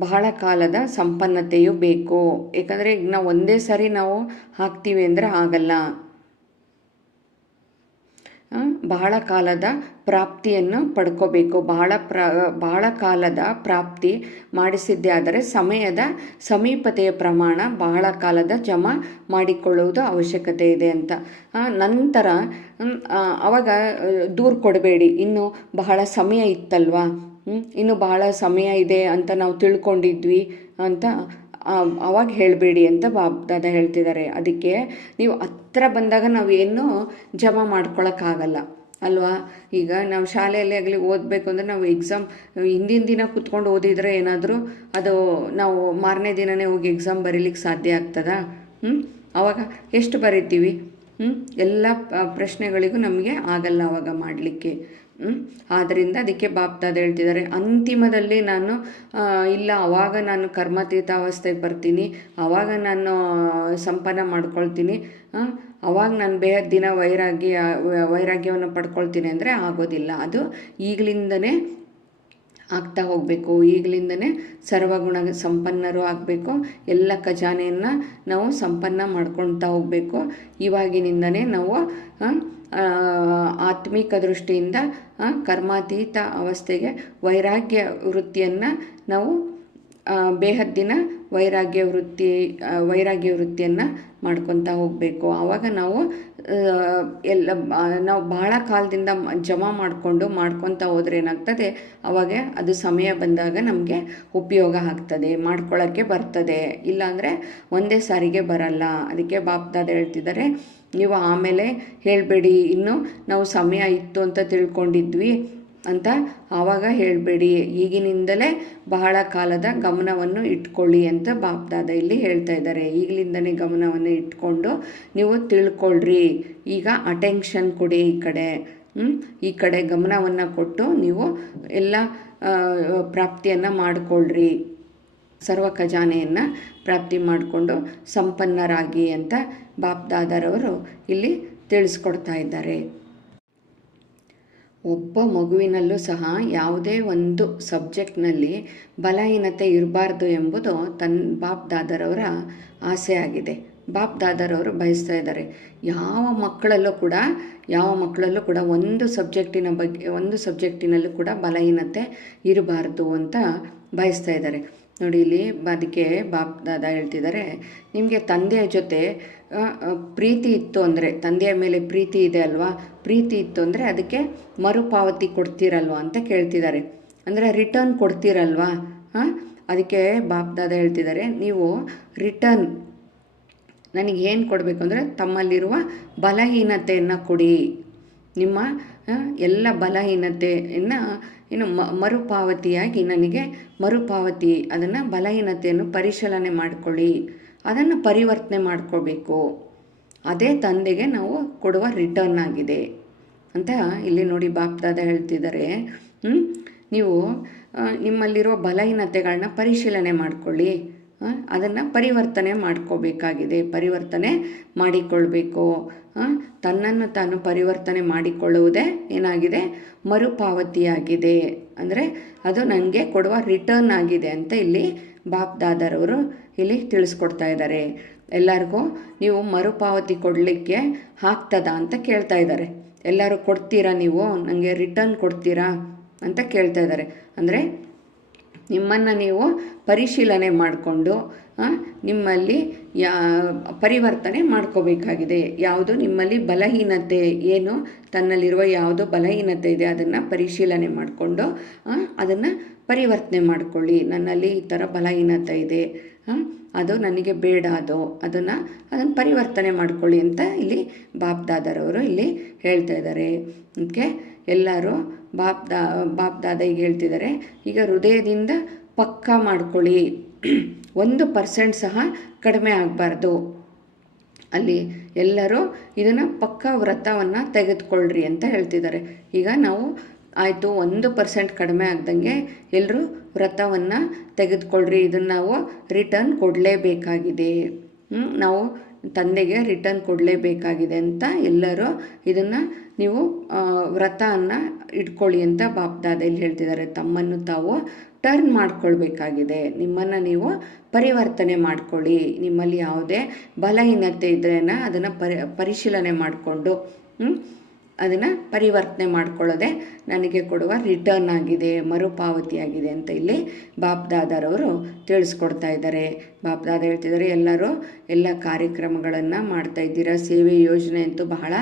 ಬಹಳ ಕಾಲದ ಸಂಪನ್ನತೆಯು ಬೇಕು. ಏಕೆಂದರೆ ಈಗ ನಾವು ಒಂದೇ ಸಾರಿ ನಾವು ಹಾಕ್ತೀವಿ ಅಂದರೆ ಆಗಲ್ಲ. ಬಹಳ ಕಾಲದ ಪ್ರಾಪ್ತಿಯನ್ನು ಪಡ್ಕೋಬೇಕು. ಬಹಳ ಕಾಲದ ಪ್ರಾಪ್ತಿ ಮಾಡಿಸಿದ್ದೇ ಆದರೆ ಸಮಯದ ಸಮೀಪತೆಯ ಪ್ರಮಾಣ ಬಹಳ ಕಾಲದ ಜಮಾ ಮಾಡಿಕೊಳ್ಳುವುದು ಅವಶ್ಯಕತೆ ಇದೆ ಅಂತ. ನಂತರ ಆವಾಗ ದೂರು ಕೊಡಬೇಡಿ, ಇನ್ನು ಬಹಳ ಸಮಯ ಇತ್ತಲ್ವಾ, ಇನ್ನು ಬಹಳ ಸಮಯ ಇದೆ ಅಂತ ನಾವು ತಿಳ್ಕೊಂಡಿದ್ವಿ ಅಂತ ಅವಾಗ ಹೇಳಬೇಡಿ ಅಂತ ಬಾಪ್ದಾದ ಹೇಳ್ತಿದ್ದಾರೆ. ಅದಕ್ಕೆ ನೀವು ಹತ್ರ ಬಂದಾಗ ನಾವು ಏನೂ ಜಮಾ ಮಾಡ್ಕೊಳಕ್ಕಾಗಲ್ಲ ಅಲ್ವಾ. ಈಗ ನಾವು ಶಾಲೆಯಲ್ಲಿ ಆಗಲಿ ಓದಬೇಕು ಅಂದರೆ ನಾವು ಎಕ್ಸಾಮ್ ಹಿಂದಿನ ದಿನ ಕೂತ್ಕೊಂಡು ಓದಿದರೆ ಏನಾದರೂ ಅದು ನಾವು ಮಾರನೇ ದಿನವೇ ಹೋಗಿ ಎಕ್ಸಾಮ್ ಬರೀಲಿಕ್ಕೆ ಸಾಧ್ಯ ಆಗ್ತದಾ? ಆವಾಗ ಎಷ್ಟು ಬರೀತೀವಿ? ಎಲ್ಲ ಪ್ರಶ್ನೆಗಳಿಗೂ ನಮಗೆ ಆಗಲ್ಲ ಆವಾಗ ಮಾಡಲಿಕ್ಕೆ. ಆದ್ದರಿಂದ ಅದಕ್ಕೆ ಬಾಪ್ದಾದ ಹೇಳ್ತಿದ್ದಾರೆ, ಅಂತಿಮದಲ್ಲಿ ನಾನು ಇಲ್ಲ ಆವಾಗ ನಾನು ಕರ್ಮಾತೀತ ಅವಸ್ಥೆಗೆ ಬರ್ತೀನಿ, ಆವಾಗ ನಾನು ಸಂಪನ್ನ ಮಾಡ್ಕೊಳ್ತೀನಿ, ಆವಾಗ ನಾನು ಬೇಹದ್ದಿನ ವೈರಾಗ್ಯವನ್ನು ಪಡ್ಕೊಳ್ತೀನಿ ಅಂದರೆ ಆಗೋದಿಲ್ಲ. ಅದು ಈಗಲಿಂದನೇ ಆಗ್ತಾ ಹೋಗಬೇಕು. ಈಗಲಿಂದನೇ ಸರ್ವಗುಣ ಸಂಪನ್ನರು ಆಗಬೇಕು. ಎಲ್ಲ ಖಜಾನೆಯನ್ನು ನಾವು ಸಂಪನ್ನ ಮಾಡ್ಕೊಳ್ತಾ ಹೋಗಬೇಕು. ಇವಾಗಿನಿಂದನೇ ನಾವು ಆತ್ಮಿಕ ದೃಷ್ಟಿಯಿಂದ ಕರ್ಮಾತೀತ ಅವಸ್ಥೆಗೆ ವೈರಾಗ್ಯ ವೃತ್ತಿಯನ್ನು ನಾವು ಬೇಹದ್ದಿನ ವೈರಾಗ್ಯ ವೃತ್ತಿಯನ್ನು ಮಾಡ್ಕೊತಾ ಹೋಗಬೇಕು. ಆವಾಗ ನಾವು ಬಹಳ ಕಾಲದಿಂದ ಜಮಾ ಮಾಡ್ಕೊತಾ ಹೋದ್ರೆ ಏನಾಗ್ತದೆ, ಅವಾಗ ಅದು ಸಮಯ ಬಂದಾಗ ನಮಗೆ ಉಪಯೋಗ ಆಗ್ತದೆ, ಮಾಡ್ಕೊಳ್ಳೋಕ್ಕೆ ಬರ್ತದೆ. ಇಲ್ಲಾಂದರೆ ಒಂದೇ ಸಾರಿಗೆ ಬರಲ್ಲ. ಅದಕ್ಕೆ ಬಾಪ್ದಾದ ಹೇಳ್ತಿದ್ದಾರೆ, ನೀವು ಆಮೇಲೆ ಹೇಳಬೇಡಿ, ಇನ್ನು ನಾವು ಸಮಯ ಇತ್ತು ಅಂತ ತಿಳ್ಕೊಂಡಿದ್ವಿ ಅಂತ ಆವಾಗ ಹೇಳಬೇಡಿ, ಈಗಿನಿಂದಲೇ ಬಹಳ ಕಾಲದ ಗಮನವನ್ನು ಇಟ್ಕೊಳ್ಳಿ ಅಂತ ಬಾಪ್ದಾದ ಇಲ್ಲಿ ಹೇಳ್ತಾ ಇದ್ದಾರೆ. ಈಗಲಿಂದನೇ ಗಮನವನ್ನು ಇಟ್ಕೊಂಡು ನೀವು ತಿಳ್ಕೊಳ್ರಿ. ಈಗ ಅಟೆನ್ಷನ್ ಕೊಡಿ, ಈ ಕಡೆ ಗಮನವನ್ನು ಕೊಟ್ಟು ನೀವು ಎಲ್ಲ ಪ್ರಾಪ್ತಿಯನ್ನು ಮಾಡಿಕೊಳ್ಳ್ರಿ, ಸರ್ವ ಖಜಾನೆಯನ್ನು ಪ್ರಾಪ್ತಿ ಮಾಡಿಕೊಂಡು ಸಂಪನ್ನರಾಗಿ ಅಂತ ಬಾಪ್ದಾದರವರು ಇಲ್ಲಿ ತಿಳಿಸ್ಕೊಡ್ತಾ ಇದ್ದಾರೆ. ಒಬ್ಬ ಮಗುವಿನಲ್ಲೂ ಸಹ ಯಾವುದೇ ಒಂದು ಸಬ್ಜೆಕ್ಟ್ನಲ್ಲಿ ಬಲಹೀನತೆ ಇರಬಾರ್ದು ಎಂಬುದು ಬಾಪ್ದಾದರವರ ಆಸೆ ಆಗಿದೆ. ಬಾಪ್ದಾದರವರು ಬಯಸ್ತಾ ಇದ್ದಾರೆ, ಯಾವ ಮಕ್ಕಳಲ್ಲೂ ಕೂಡ ಒಂದು ಸಬ್ಜೆಕ್ಟಿನಲ್ಲೂ ಕೂಡ ಬಲಹೀನತೆ ಇರಬಾರ್ದು ಅಂತ ಬಯಸ್ತಾ ಇದ್ದಾರೆ. ನೋಡಿ, ಇಲ್ಲಿ ಅದಕ್ಕೆ ಬಾಪ್ದಾದ ಹೇಳ್ತಿದ್ದಾರೆ, ನಿಮಗೆ ತಂದೆಯ ಜೊತೆ ಪ್ರೀತಿ ಇತ್ತು ಅಂದರೆ, ತಂದೆಯ ಮೇಲೆ ಪ್ರೀತಿ ಇದೆ ಅಲ್ವಾ, ಪ್ರೀತಿ ಇತ್ತು ಅಂದರೆ ಅದಕ್ಕೆ ಮರುಪಾವತಿ ಕೊಡ್ತೀರಲ್ವ ಅಂತ ಕೇಳ್ತಿದ್ದಾರೆ. ಅಂದರೆ ರಿಟರ್ನ್ ಕೊಡ್ತೀರಲ್ವಾ. ಅದಕ್ಕೆ ಬಾಪ್ದಾದ ಹೇಳ್ತಿದ್ದಾರೆ, ನೀವು ರಿಟರ್ನ್ ನನಗೆ ಏನು ಕೊಡಬೇಕು ಅಂದರೆ ತಮ್ಮಲ್ಲಿರುವ ಬಲಹೀನತೆಯನ್ನು ಕೊಡಿ. ನಿಮ್ಮ ಎಲ್ಲ ಬಲಹೀನತೆಯನ್ನು ಮರುಪಾವತಿಯಾಗಿ ನನಗೆ ಮರುಪಾವತಿ, ಅದನ್ನು ಬಲಹೀನತೆಯನ್ನು ಪರಿಶೀಲನೆ ಮಾಡಿಕೊಳ್ಳಿ, ಅದನ್ನು ಪರಿವರ್ತನೆ ಮಾಡ್ಕೋಬೇಕು. ಅದೇ ತಂದೆಗೆ ನಾವು ಕೊಡುವ ರಿಟರ್ನ್ ಆಗಿದೆ ಅಂತ ಇಲ್ಲಿ ನೋಡಿ ಬಾಪ್ದಾದ ಹೇಳ್ತಿದ್ದಾರೆ. ನೀವು ನಿಮ್ಮಲ್ಲಿರೋ ಬಲಹೀನತೆಗಳನ್ನ ಪರಿಶೀಲನೆ ಮಾಡಿಕೊಳ್ಳಿ, ಅದನ್ನು ಪರಿವರ್ತನೆ ಮಾಡ್ಕೋಬೇಕಾಗಿದೆ, ಪರಿವರ್ತನೆ ಮಾಡಿಕೊಳ್ಬೇಕು. ತನ್ನನ್ನು ತಾನು ಪರಿವರ್ತನೆ ಮಾಡಿಕೊಳ್ಳುವುದೇ ಏನಾಗಿದೆ, ಮರುಪಾವತಿಯಾಗಿದೆ. ಅಂದರೆ ಅದು ನನಗೆ ಕೊಡುವ ರಿಟರ್ನ್ ಆಗಿದೆ ಅಂತ ಇಲ್ಲಿ ಬಾಪ್ದಾದರವರು ಇಲ್ಲಿ ತಿಳಿಸ್ಕೊಡ್ತಾ ಇದ್ದಾರೆ. ಎಲ್ಲರಿಗೂ ನೀವು ಮರುಪಾವತಿ ಕೊಡಲಿಕ್ಕೆ ಆಗ್ತದಾ ಅಂತ ಕೇಳ್ತಾ ಇದ್ದಾರೆ. ಎಲ್ಲರೂ ಕೊಡ್ತೀರಾ, ನೀವು ನನಗೆ ರಿಟರ್ನ್ ಕೊಡ್ತೀರಾ ಅಂತ ಕೇಳ್ತಾ ಇದ್ದಾರೆ. ಅಂದರೆ ನಿಮ್ಮನ್ನು ನೀವು ಪರಿಶೀಲನೆ ಮಾಡಿಕೊಂಡು ನಿಮ್ಮಲ್ಲಿ ಪರಿವರ್ತನೆ ಮಾಡ್ಕೋಬೇಕಾಗಿದೆ. ಯಾವುದು ನಿಮ್ಮಲ್ಲಿ ಬಲಹೀನತೆ, ಏನು ತನ್ನಲ್ಲಿರುವ ಯಾವುದು ಬಲಹೀನತೆ ಇದೆ ಅದನ್ನು ಪರಿಶೀಲನೆ ಮಾಡಿಕೊಂಡು ಅದನ್ನು ಪರಿವರ್ತನೆ ಮಾಡಿಕೊಳ್ಳಿ. ನನ್ನಲ್ಲಿ ಈ ಥರ ಬಲಹೀನತೆ ಇದೆ, ಅದು ನನಗೆ ಬೇಡ, ಅದನ್ನು ಪರಿವರ್ತನೆ ಮಾಡ್ಕೊಳ್ಳಿ ಅಂತ ಇಲ್ಲಿ ಬಾಪ್ದಾದರವರು ಇಲ್ಲಿ ಹೇಳ್ತಾ ಇದ್ದಾರೆ. ಅದಕ್ಕೆ ಎಲ್ಲರೂ ಬಾಪ್ದಾದ ಈಗ ಹೇಳ್ತಿದ್ದಾರೆ, ಈಗ ಹೃದಯದಿಂದ ಪಕ್ಕಾ ಮಾಡ್ಕೊಳ್ಳಿ, 1% ಸಹ ಕಡಿಮೆ ಆಗಬಾರ್ದು. ಅಲ್ಲಿ ಎಲ್ಲರೂ ಇದನ್ನು ಪಕ್ಕಾ ವ್ರತವನ್ನು ತೆಗೆದುಕೊಳ್ಳ್ರಿ ಅಂತ ಹೇಳ್ತಿದ್ದಾರೆ. ಈಗ ನಾವು ಆಯಿತು 1% ಕಡಿಮೆ ಆಗ್ದಂಗೆ ಎಲ್ಲರೂ ವ್ರತವನ್ನು ತೆಗೆದುಕೊಳ್ಳ್ರಿ, ಇದನ್ನು ನಾವು ರಿಟರ್ನ್ ಕೊಡಲೇಬೇಕಾಗಿದೆ, ನಾವು ತಂದೆಗೆ ರಿಟರ್ನ್ ಕೊಡಲೇಬೇಕಾಗಿದೆ ಅಂತ ಎಲ್ಲರೂ ಇದನ್ನು ನೀವು ವ್ರತವನ್ನು ಇಟ್ಕೊಳ್ಳಿ ಅಂತ ಬಾಪ್ದಾದಲ್ಲಿ ಹೇಳ್ತಿದ್ದಾರೆ. ತಮ್ಮನ್ನು ತಾವು ಟರ್ನ್ ಮಾಡ್ಕೊಳ್ಬೇಕಾಗಿದೆ, ನಿಮ್ಮನ್ನು ನೀವು ಪರಿವರ್ತನೆ ಮಾಡ್ಕೊಳ್ಳಿ. ನಿಮ್ಮಲ್ಲಿ ಯಾವುದೇ ಬಲಹೀನತೆ ಇದ್ರೇನ ಅದನ್ನು ಪರಿಶೀಲನೆ ಮಾಡಿಕೊಂಡು ಅದನ್ನು ಪರಿವರ್ತನೆ ಮಾಡ್ಕೊಳ್ಳೋದೆ ನನಗೆ ಕೊಡುವ ರಿಟರ್ನ್ ಆಗಿದೆ, ಮರುಪಾವತಿಯಾಗಿದೆ ಅಂತ ಇಲ್ಲಿ ಬಾಪ್ದಾದರವರು ತಿಳಿಸ್ಕೊಡ್ತಾ ಇದ್ದಾರೆ. ಬಾಪ್ದಾದ ಹೇಳ್ತಿದ್ದಾರೆ, ಎಲ್ಲರೂ ಎಲ್ಲ ಕಾರ್ಯಕ್ರಮಗಳನ್ನು ಮಾಡ್ತಾ ಇದ್ದೀರಾ, ಸೇವೆ ಯೋಜನೆ ಅಂತೂ ಬಹಳ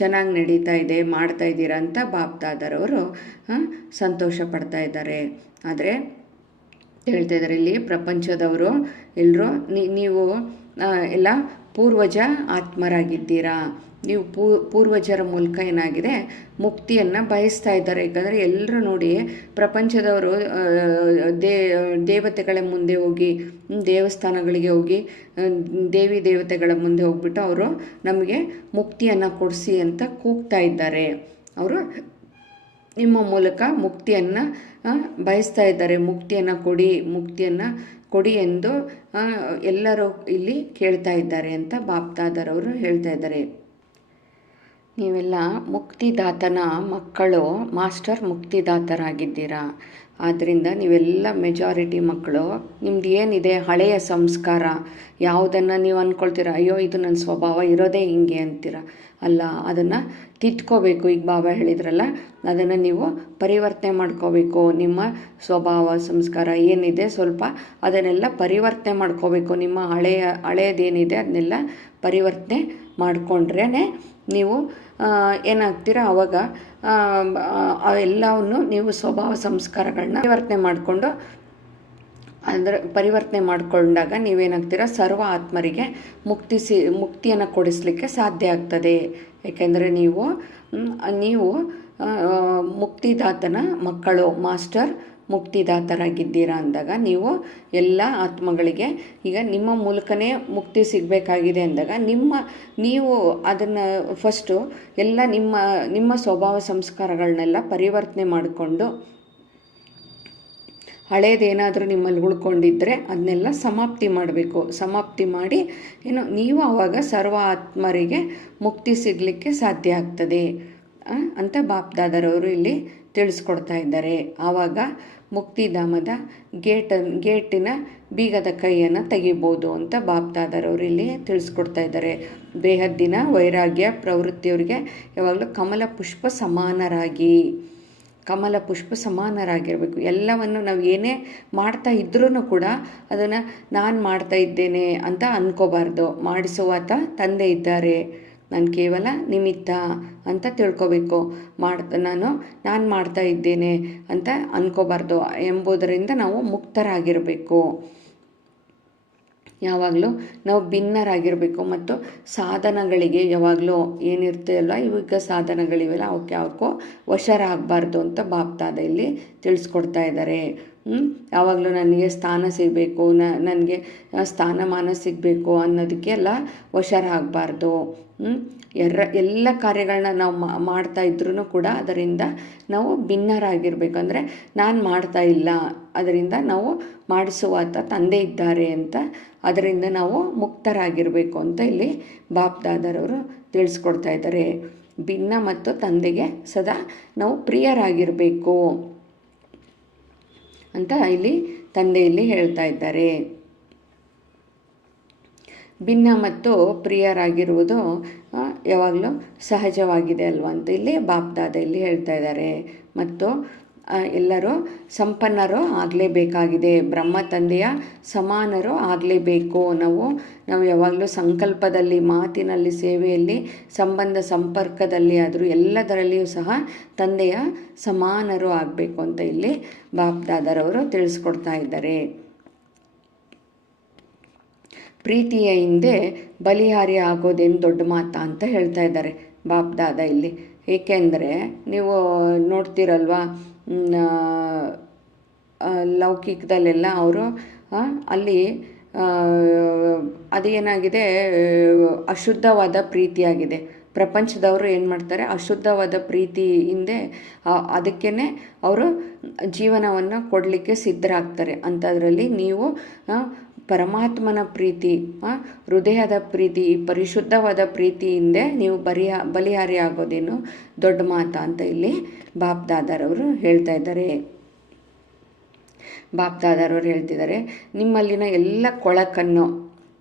ಚೆನ್ನಾಗಿ ನಡೀತಾ ಇದೆ, ಮಾಡ್ತಾ ಇದ್ದೀರಾ ಅಂತ ಬಾಪ್ದಾದರವರು ಸಂತೋಷ ಪಡ್ತಾ ಇದ್ದಾರೆ. ಆದರೆ ಹೇಳ್ತಾ ಇದ್ದಾರೆ ಇಲ್ಲಿ ಪ್ರಪಂಚದವರು ಎಲ್ಲರೂ ನೀವು ಎಲ್ಲ ಪೂರ್ವಜ ಆತ್ಮರಾಗಿದ್ದೀರಾ, ನೀವು ಪೂರ್ವಜರ ಮೂಲಕ ಏನಾಗಿದೆ ಮುಕ್ತಿಯನ್ನು ಬಯಸ್ತಾ ಇದ್ದಾರೆ. ಯಾಕಂದರೆ ಎಲ್ಲರೂ ನೋಡಿ ಪ್ರಪಂಚದವರು ದೇವತೆಗಳ ಮುಂದೆ ಹೋಗಿ, ದೇವಸ್ಥಾನಗಳಿಗೆ ಹೋಗಿ, ದೇವಿ ದೇವತೆಗಳ ಮುಂದೆ ಹೋಗ್ಬಿಟ್ಟು ಅವರು ನಮಗೆ ಮುಕ್ತಿಯನ್ನು ಕೊಡಿಸಿ ಅಂತ ಕೂಗ್ತಾ ಇದ್ದಾರೆ. ಅವರು ನಿಮ್ಮ ಮೂಲಕ ಮುಕ್ತಿಯನ್ನು ಬಯಸ್ತಾ ಇದ್ದಾರೆ, ಮುಕ್ತಿಯನ್ನು ಕೊಡಿ ಎಂದು ಎಲ್ಲರೂ ಇಲ್ಲಿ ಕೇಳ್ತಾ ಇದ್ದಾರೆ ಅಂತ ಬಾಪ್ದಾದರವರು ಹೇಳ್ತಾ ಇದ್ದಾರೆ. ನೀವೆಲ್ಲ ಮುಕ್ತಿದಾತನ ಮಕ್ಕಳು, ಮಾಸ್ಟರ್ ಮುಕ್ತಿದಾತರಾಗಿದ್ದೀರಾ. ಆದ್ದರಿಂದ ನೀವೆಲ್ಲ ಮೆಜಾರಿಟಿ ಮಕ್ಕಳು, ನಿಮ್ದು ಏನಿದೆ ಹಳೆಯ ಸಂಸ್ಕಾರ ಯಾವುದನ್ನು ನೀವು ಅಂದ್ಕೊಳ್ತೀರ, ಅಯ್ಯೋ ಇದು ನನ್ನ ಸ್ವಭಾವ ಇರೋದೇ ಹಿಂಗೆ ಅಂತೀರ, ಅಲ್ಲ, ಅದನ್ನು ತಿದ್ಕೋಬೇಕು. ಈಗ ಬಾಬಾ ಹೇಳಿದ್ರಲ್ಲ, ಅದನ್ನು ನೀವು ಪರಿವರ್ತನೆ ಮಾಡ್ಕೋಬೇಕು. ನಿಮ್ಮ ಸ್ವಭಾವ ಸಂಸ್ಕಾರ ಏನಿದೆ ಸ್ವಲ್ಪ ಅದನ್ನೆಲ್ಲ ಪರಿವರ್ತನೆ ಮಾಡ್ಕೋಬೇಕು. ನಿಮ್ಮ ಹಳೆಯದೇನಿದೆ ಅದನ್ನೆಲ್ಲ ಪರಿವರ್ತನೆ ಮಾಡಿಕೊಂಡ್ರೇ ನೀವು ಏನಾಗ್ತೀರ, ಆವಾಗ ಎಲ್ಲವನ್ನು ನೀವು ಸ್ವಭಾವ ಸಂಸ್ಕಾರಗಳನ್ನ ಪರಿವರ್ತನೆ ಮಾಡಿಕೊಂಡು ಪರಿವರ್ತನೆ ಮಾಡಿಕೊಂಡಾಗ ನೀವೇನಾಗ್ತೀರ, ಸರ್ವ ಆತ್ಮರಿಗೆ ಮುಕ್ತಿಯನ್ನು ಕೊಡಿಸ್ಲಿಕ್ಕೆ ಸಾಧ್ಯ ಆಗ್ತದೆ. ಏಕೆಂದರೆ ನೀವು ಮುಕ್ತಿದಾತನ ಮಕ್ಕಳು, ಮಾಸ್ಟರ್ ಮುಕ್ತಿದಾತರಾಗಿದ್ದೀರಾ ಅಂದಾಗ ನೀವು ಎಲ್ಲ ಆತ್ಮಗಳಿಗೆ ಈಗ ನಿಮ್ಮ ಮೂಲಕನೇ ಮುಕ್ತಿ ಸಿಗಬೇಕಾಗಿದೆ ಅಂದಾಗ ನೀವು ಅದನ್ನು ಫಸ್ಟು ಎಲ್ಲ ನಿಮ್ಮ ಸ್ವಭಾವ ಸಂಸ್ಕಾರಗಳನ್ನೆಲ್ಲ ಪರಿವರ್ತನೆ ಮಾಡಿಕೊಂಡು ಹಳೇದೇನಾದರೂ ನಿಮ್ಮಲ್ಲಿ ಉಳ್ಕೊಂಡಿದ್ದರೆ ಅದನ್ನೆಲ್ಲ ಸಮಾಪ್ತಿ ಮಾಡಬೇಕು. ಸಮಾಪ್ತಿ ಮಾಡಿ ನೀವು ಆವಾಗ ಸರ್ವ ಆತ್ಮರಿಗೆ ಮುಕ್ತಿ ಸಿಗಲಿಕ್ಕೆ ಸಾಧ್ಯ ಆಗ್ತದೆ ಅಂತ ಬಾಪ್ದಾದರವರು ಇಲ್ಲಿ ತಿಳಿಸ್ಕೊಡ್ತಾ ಇದ್ದಾರೆ. ಆವಾಗ ಮುಕ್ತಿಧಾಮದ ಗೇಟಿನ ಬೀಗದ ಕೈಯನ್ನು ತೆಗಿಬೋದು ಅಂತ ಬಾಪ್ದಾದರವರು ಇಲ್ಲಿ ತಿಳಿಸ್ಕೊಡ್ತಾ ಇದ್ದಾರೆ. ಬೇಹದ್ದಿನ ವೈರಾಗ್ಯ ಪ್ರವೃತ್ತಿಯವರಿಗೆ ಯಾವಾಗಲೂ ಕಮಲ ಪುಷ್ಪ ಸಮಾನರಾಗಿರಬೇಕು. ಎಲ್ಲವನ್ನು ನಾವು ಏನೇ ಮಾಡ್ತಾ ಇದ್ರೂ ಕೂಡ ಅದನ್ನು ನಾನು ಮಾಡ್ತಾ ಇದ್ದೇನೆ ಅಂತ ಅಂದ್ಕೋಬಾರ್ದು. ಮಾಡಿಸುವಾತ ತಂದೆ ಇದ್ದಾರೆ, ನಾನು ಕೇವಲ ನಿಮಿತ್ತ ಅಂತ ತಿಳ್ಕೊಬೇಕು. ನಾನು ಮಾಡ್ತಾ ಇದ್ದೇನೆ ಅಂತ ಅನ್ಕೋಬಾರ್ದು ಎಂಬುದರಿಂದ ನಾವು ಮುಕ್ತರಾಗಿರಬೇಕು. ಯಾವಾಗಲೂ ನಾವು ಭಿನ್ನರಾಗಿರಬೇಕು. ಮತ್ತು ಸಾಧನಗಳಿಗೆ ಯಾವಾಗಲೂ ಏನಿರ್ತೆಯಲ್ಲ, ಇವಾಗ ಸಾಧನಗಳಿವೆಲ್ಲ ಅವಕ್ಕೆ ಯಾವಕ್ಕೋ ವಶರಾಗಬಾರ್ದು ಅಂತ ಬಾಪ್ತಾದ ಇಲ್ಲಿ ತಿಳಿಸ್ಕೊಡ್ತಾ ಇದ್ದಾರೆ. ಯಾವಾಗಲೂ ನನಗೆ ಸ್ಥಾನ ಸಿಗಬೇಕು, ನನಗೆ ಸ್ಥಾನಮಾನ ಸಿಗಬೇಕು ಅನ್ನೋದಕ್ಕೆಲ್ಲ ವಶರಾಗಬಾರ್ದು. ಎಲ್ಲ ಕಾರ್ಯಗಳನ್ನ ನಾವು ಮಾಡ್ತಾ ಇದ್ರೂ ಕೂಡ ಅದರಿಂದ ನಾವು ಭಿನ್ನರಾಗಿರ್ಬೇಕು. ಅಂದರೆ ನಾನು ಮಾಡ್ತಾ ಇಲ್ಲ, ಅದರಿಂದ ನಾವು ಮಾಡಿಸುವಾತ ತಂದೆ ಇದ್ದಾರೆ ಅಂತ ಅದರಿಂದ ನಾವು ಮುಕ್ತರಾಗಿರಬೇಕು ಅಂತ ಇಲ್ಲಿ ಬಾಪ್ದಾದರವರು ತಿಳಿಸ್ಕೊಡ್ತಾ ಇದ್ದಾರೆ. ಭಿನ್ನ ಮತ್ತು ತಂದೆಗೆ ಸದಾ ನಾವು ಪ್ರಿಯರಾಗಿರಬೇಕು ಅಂತ ಇಲ್ಲಿ ತಂದೆಯಲ್ಲಿ ಹೇಳ್ತಾ ಇದ್ದಾರೆ. ಭಿನ್ನ ಮತ್ತು ಪ್ರಿಯರಾಗಿರುವುದು ಯಾವಾಗಲೂ ಸಹಜವಾಗಿದೆ ಅಲ್ವಾ ಅಂತ ಇಲ್ಲಿ ಬಾಪ್ದಾದ ಇಲ್ಲಿ ಹೇಳ್ತಾ ಇದ್ದಾರೆ. ಮತ್ತು ಎಲ್ಲರೂ ಸಂಪನ್ನರು ಆಗಲೇಬೇಕಾಗಿದೆ, ಬ್ರಹ್ಮ ತಂದೆಯ ಸಮಾನರು ಆಗಲೇಬೇಕು. ನಾವು ಯಾವಾಗಲೂ ಸಂಕಲ್ಪದಲ್ಲಿ, ಮಾತಿನಲ್ಲಿ, ಸೇವೆಯಲ್ಲಿ, ಸಂಬಂಧ ಸಂಪರ್ಕದಲ್ಲಿ ಆದರೂ ಎಲ್ಲದರಲ್ಲಿಯೂ ಸಹ ತಂದೆಯ ಸಮಾನರು ಆಗಬೇಕು ಅಂತ ಇಲ್ಲಿ ಬಾಪ್ದಾದರವರು ತಿಳಿಸ್ಕೊಡ್ತಾ ಇದ್ದಾರೆ. ಪ್ರೀತಿಯ ಹಿಂದೆ ಬಲಿಹಾರಿ ಆಗೋದೇನು ದೊಡ್ಡ ಮಾತಾ ಅಂತ ಹೇಳ್ತಾ ಇದ್ದಾರೆ ಬಾಪ್ದಾದ ಇಲ್ಲಿ. ಏಕೆಂದರೆ ನೀವು ನೋಡ್ತೀರಲ್ವಾ, ಲೌಕಿಕದಲ್ಲೆಲ್ಲ ಅವರು ಅಲ್ಲಿ ಅದೇನಾಗಿದೆ, ಅಶುದ್ಧವಾದ ಪ್ರೀತಿಯಾಗಿದೆ. ಪ್ರಪಂಚದವರು ಏನು ಮಾಡ್ತಾರೆ, ಅಶುದ್ಧವಾದ ಪ್ರೀತಿ ಹಿಂದೆ ಅದಕ್ಕೇ ಅವರು ಜೀವನವನ್ನು ಕೊಡಲಿಕ್ಕೆ ಸಿದ್ಧರಾಗ್ತಾರೆ. ಅಂಥದ್ರಲ್ಲಿ ನೀವು ಪರಮಾತ್ಮನ ಪ್ರೀತಿ, ಹೃದಯದ ಪ್ರೀತಿ, ಪರಿಶುದ್ಧವಾದ ಪ್ರೀತಿಯಿಂದ ನೀವು ಬಲಿಹಾರಿ ಆಗೋದೇನು ದೊಡ್ಡ ಮಾತಾ ಅಂತ ಇಲ್ಲಿ ಬಾಪ್ದಾದರವರು ಹೇಳ್ತಾ ಇದ್ದಾರೆ. ಬಾಪ್ದಾದರವರು ಹೇಳ್ತಿದ್ದಾರೆ, ನಿಮ್ಮಲ್ಲಿನ ಎಲ್ಲ ಕೊಳಕನ್ನು,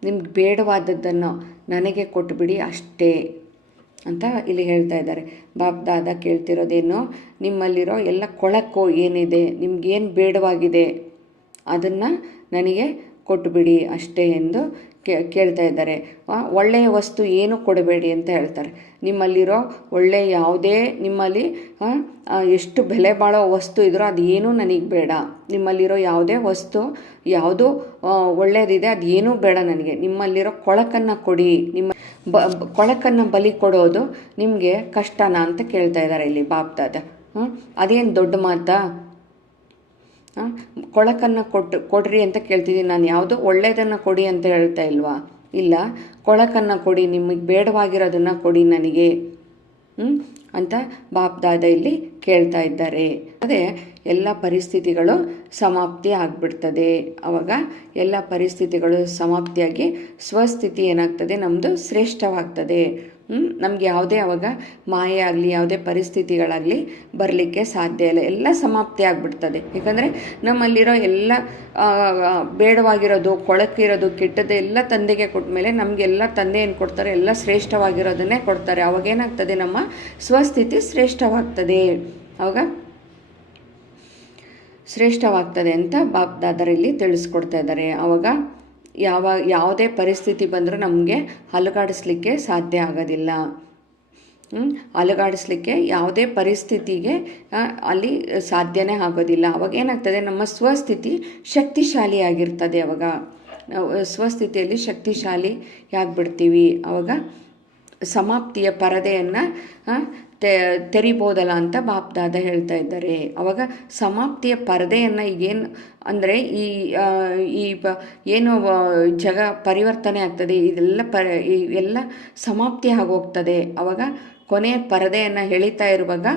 ನಿಮ್ಗೆ ಬೇಡವಾದದ್ದನ್ನು ನನಗೆ ಕೊಟ್ಟುಬಿಡಿ ಅಷ್ಟೇ ಅಂತ ಇಲ್ಲಿ ಹೇಳ್ತಾ ಇದ್ದಾರೆ. ಬಾಪ್ದಾದ ಕೇಳ್ತಿರೋದೇನು, ನಿಮ್ಮಲ್ಲಿರೋ ಎಲ್ಲ ಕೊಳಕು ಏನಿದೆ, ನಿಮ್ಗೇನು ಬೇಡವಾಗಿದೆ ಅದನ್ನು ನನಗೆ ಕೊಟ್ಟುಬಿಡಿ ಅಷ್ಟೇ ಎಂದು ಕೇಳ್ತಾ ಇದ್ದಾರೆ. ಒಳ್ಳೆಯ ವಸ್ತು ಏನು ಕೊಡಬೇಡಿ ಅಂತ ಹೇಳ್ತಾರೆ. ನಿಮ್ಮಲ್ಲಿರೋ ಒಳ್ಳೆಯ ಯಾವುದೇ, ನಿಮ್ಮಲ್ಲಿ ಎಷ್ಟು ಬೆಲೆ ಬಾಳೋ ವಸ್ತು ಇದ್ರೂ ಅದು ಏನೂ ನನಗೆ ಬೇಡ. ನಿಮ್ಮಲ್ಲಿರೋ ಯಾವುದೇ ವಸ್ತು ಯಾವುದು ಒಳ್ಳೆಯದಿದೆ ಅದು ಏನೂ ಬೇಡ ನನಗೆ. ನಿಮ್ಮಲ್ಲಿರೋ ಕೊಳಕನ್ನು ಕೊಡಿ. ನಿಮ್ಮ ಕೊಳಕನ್ನು ಬಲಿ ಕೊಡೋದು ನಿಮಗೆ ಕಷ್ಟನಾ ಅಂತ ಕೇಳ್ತಾ ಇದ್ದಾರೆ ಇಲ್ಲಿ ಬಾಪ್ದಾದ. ಅದೇನು ದೊಡ್ಡ ಮಾತಾ? ಕೊಳಕನ್ನು ಕೊಡ್ರಿ ಅಂತ ಕೇಳ್ತಿದ್ದೀನಿ ನಾನು. ಯಾವುದು ಒಳ್ಳೆಯದನ್ನು ಕೊಡಿ ಅಂತ ಹೇಳ್ತಾ ಇಲ್ವಾ? ಇಲ್ಲ, ಕೊಳಕನ್ನು ಕೊಡಿ, ನಿಮಗೆ ಬೇಡವಾಗಿರೋದನ್ನು ಕೊಡಿ ನನಗೆ ಅಂತ ಬಾಪ್ದಾದ ಇಲ್ಲಿ ಕೇಳ್ತಾ ಇದ್ದಾರೆ. ಅದೇ ಎಲ್ಲ ಪರಿಸ್ಥಿತಿಗಳು ಸಮಾಪ್ತಿ ಆಗಿಬಿಡ್ತದೆ. ಆವಾಗ ಎಲ್ಲ ಪರಿಸ್ಥಿತಿಗಳು ಸಮಾಪ್ತಿಯಾಗಿ ಸ್ವಸ್ಥಿತಿ ಏನಾಗ್ತದೆ, ನಮ್ಮದು ಶ್ರೇಷ್ಠವಾಗ್ತದೆ. ನಮಗೆ ಯಾವುದೇ ಆವಾಗ ಮಾಯೆ ಆಗಲಿ, ಯಾವುದೇ ಪರಿಸ್ಥಿತಿಗಳಾಗಲಿ ಬರಲಿಕ್ಕೆ ಸಾಧ್ಯ ಇಲ್ಲ. ಎಲ್ಲ ಸಮಾಪ್ತಿ ಆಗಿಬಿಡ್ತದೆ. ಯಾಕಂದರೆ ನಮ್ಮಲ್ಲಿರೋ ಎಲ್ಲ ಬೇಡವಾಗಿರೋದು, ಕೊಳಕಿರೋದು, ಕೆಟ್ಟದ್ದು ಎಲ್ಲ ತಂದೆಗೆ ಕೊಟ್ಟ ಮೇಲೆ ನಮಗೆಲ್ಲ ತಂದೆ ಏನು ಕೊಡ್ತಾರೆ, ಎಲ್ಲ ಶ್ರೇಷ್ಠವಾಗಿರೋದನ್ನೇ ಕೊಡ್ತಾರೆ. ಅವಾಗೇನಾಗ್ತದೆ, ನಮ್ಮ ಸ್ವಸ್ಥಿತಿ ಶ್ರೇಷ್ಠವಾಗ್ತದೆ. ಆವಾಗ ಶ್ರೇಷ್ಠವಾಗ್ತದೆ ಅಂತ ಬಾಪ್ದಾದರಲ್ಲಿ ತಿಳಿಸ್ಕೊಡ್ತಾ ಇದ್ದಾರೆ. ಆವಾಗ ಯಾವುದೇ ಪರಿಸ್ಥಿತಿ ಬಂದರೂ ನಮಗೆ ಅಲುಗಾಡಿಸ್ಲಿಕ್ಕೆ ಸಾಧ್ಯ ಆಗೋದಿಲ್ಲ. ಅಲುಗಾಡಿಸ್ಲಿಕ್ಕೆ ಯಾವುದೇ ಪರಿಸ್ಥಿತಿಗೆ ಅಲ್ಲಿ ಸಾಧ್ಯನೇ ಆಗೋದಿಲ್ಲ. ಅವಾಗ ಏನಾಗ್ತದೆ, ನಮ್ಮ ಸ್ವಸ್ಥಿತಿ ಶಕ್ತಿಶಾಲಿಯಾಗಿರ್ತದೆ. ಅವಾಗ ನಾವು ಸ್ವಸ್ಥಿತಿಯಲ್ಲಿ ಶಕ್ತಿಶಾಲಿಯಾಗಿಬಿಡ್ತೀವಿ. ಆವಾಗ ಸಮಾಪ್ತಿಯ ಪರದೆಯನ್ನು ತೆರಿಬೋದಲ್ಲ ಅಂತ ಬಾಪ್ದಾದ ಹೇಳ್ತಾ ಇದ್ದಾರೆ. ಆವಾಗ ಸಮಾಪ್ತಿಯ ಪರದೆಯನ್ನು ಈಗೇನು ಅಂದರೆ ಏನು ಜಗ ಪರಿವರ್ತನೆ ಆಗ್ತದೆ, ಇದೆಲ್ಲ ಸಮಾಪ್ತಿ ಆಗೋಗ್ತದೆ. ಆವಾಗ ಕೊನೆಯ ಪರದೆಯನ್ನು ಎಳಿತಾ ಇರುವಾಗ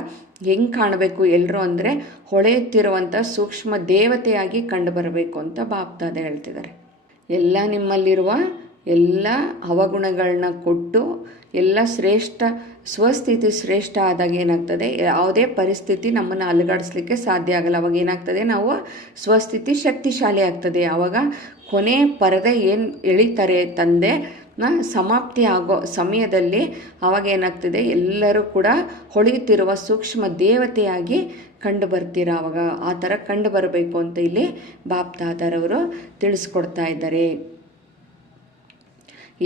ಹೆಂಗೆ ಕಾಣಬೇಕು ಎಲ್ಲರೂ ಅಂದರೆ, ಹೊಳೆಯುತ್ತಿರುವಂಥ ಸೂಕ್ಷ್ಮ ದೇವತೆಯಾಗಿ ಕಂಡು ಬರಬೇಕು ಅಂತ ಬಾಪ್ದಾದ ಹೇಳ್ತಿದ್ದಾರೆ. ಎಲ್ಲ ನಿಮ್ಮಲ್ಲಿರುವ ಎಲ್ಲ ಅವಗುಣಗಳನ್ನ ಕೊಟ್ಟು ಎಲ್ಲ ಸ್ವಸ್ಥಿತಿ ಶ್ರೇಷ್ಠ ಆದಾಗ ಏನಾಗ್ತದೆ, ಯಾವುದೇ ಪರಿಸ್ಥಿತಿ ನಮ್ಮನ್ನು ಅಲುಗಾಡಿಸ್ಲಿಕ್ಕೆ ಸಾಧ್ಯ ಆಗಲ್ಲ. ಅವಾಗ ಏನಾಗ್ತದೆ, ನಾವು ಸ್ವಸ್ಥಿತಿ ಶಕ್ತಿಶಾಲಿ ಆಗ್ತದೆ. ಆವಾಗ ಕೊನೆ ಪರದೆ ಏನು ಎಳಿತಾರೆ ತಂದೆ ಸಮಾಪ್ತಿ ಆಗೋ ಸಮಯದಲ್ಲಿ ಆವಾಗ ಏನಾಗ್ತದೆ, ಎಲ್ಲರೂ ಕೂಡ ಹೊಳೆಯುತ್ತಿರುವ ಸೂಕ್ಷ್ಮ ದೇವತೆಯಾಗಿ ಕಂಡು ಬರ್ತೀರಾ. ಆವಾಗ ಆ ಥರ ಕಂಡು ಬರಬೇಕು ಅಂತ ಇಲ್ಲಿ ಬಾಪ್ದಾದರವರು ತಿಳಿಸ್ಕೊಡ್ತಾ ಇದ್ದಾರೆ.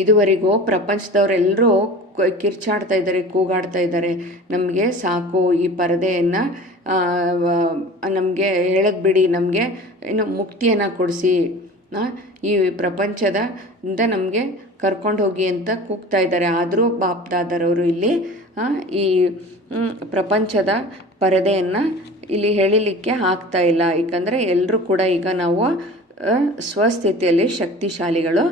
ಇದುವರೆಗೂ ಪ್ರಪಂಚದವರೆಲ್ಲರೂ ಕಿರ್ಚಾಡ್ತಾ ಇದ್ದಾರೆ, ಕೂಗಾಡ್ತಾ ಇದ್ದಾರೆ, ನಮಗೆ ಸಾಕು ಈ ಪರದೆಯನ್ನು ನಮಗೆ ಹೇಳೋದು ಬಿಡಿ, ನಮಗೆ ಏನು ಮುಕ್ತಿಯನ್ನು ಕೊಡಿಸಿ, ಈ ಪ್ರಪಂಚದಿಂದ ನಮಗೆ ಕರ್ಕೊಂಡು ಹೋಗಿ ಅಂತ ಕೂಗ್ತಾ ಇದ್ದಾರೆ. ಆದರೂ ಬಾಪ್ದಾದರವರು ಇಲ್ಲಿ ಈ ಪ್ರಪಂಚದ ಪರದೆಯನ್ನು ಇಲ್ಲಿ ಹೇಳಿಲಿಕ್ಕೆ ಆಗ್ತಾ ಇಲ್ಲ. ಏಕೆಂದರೆ ಎಲ್ಲರೂ ಕೂಡ ಈಗ ನಾವು ಸ್ವಸ್ಥಿತಿಯಲ್ಲಿ ಶಕ್ತಿಶಾಲಿಗಳು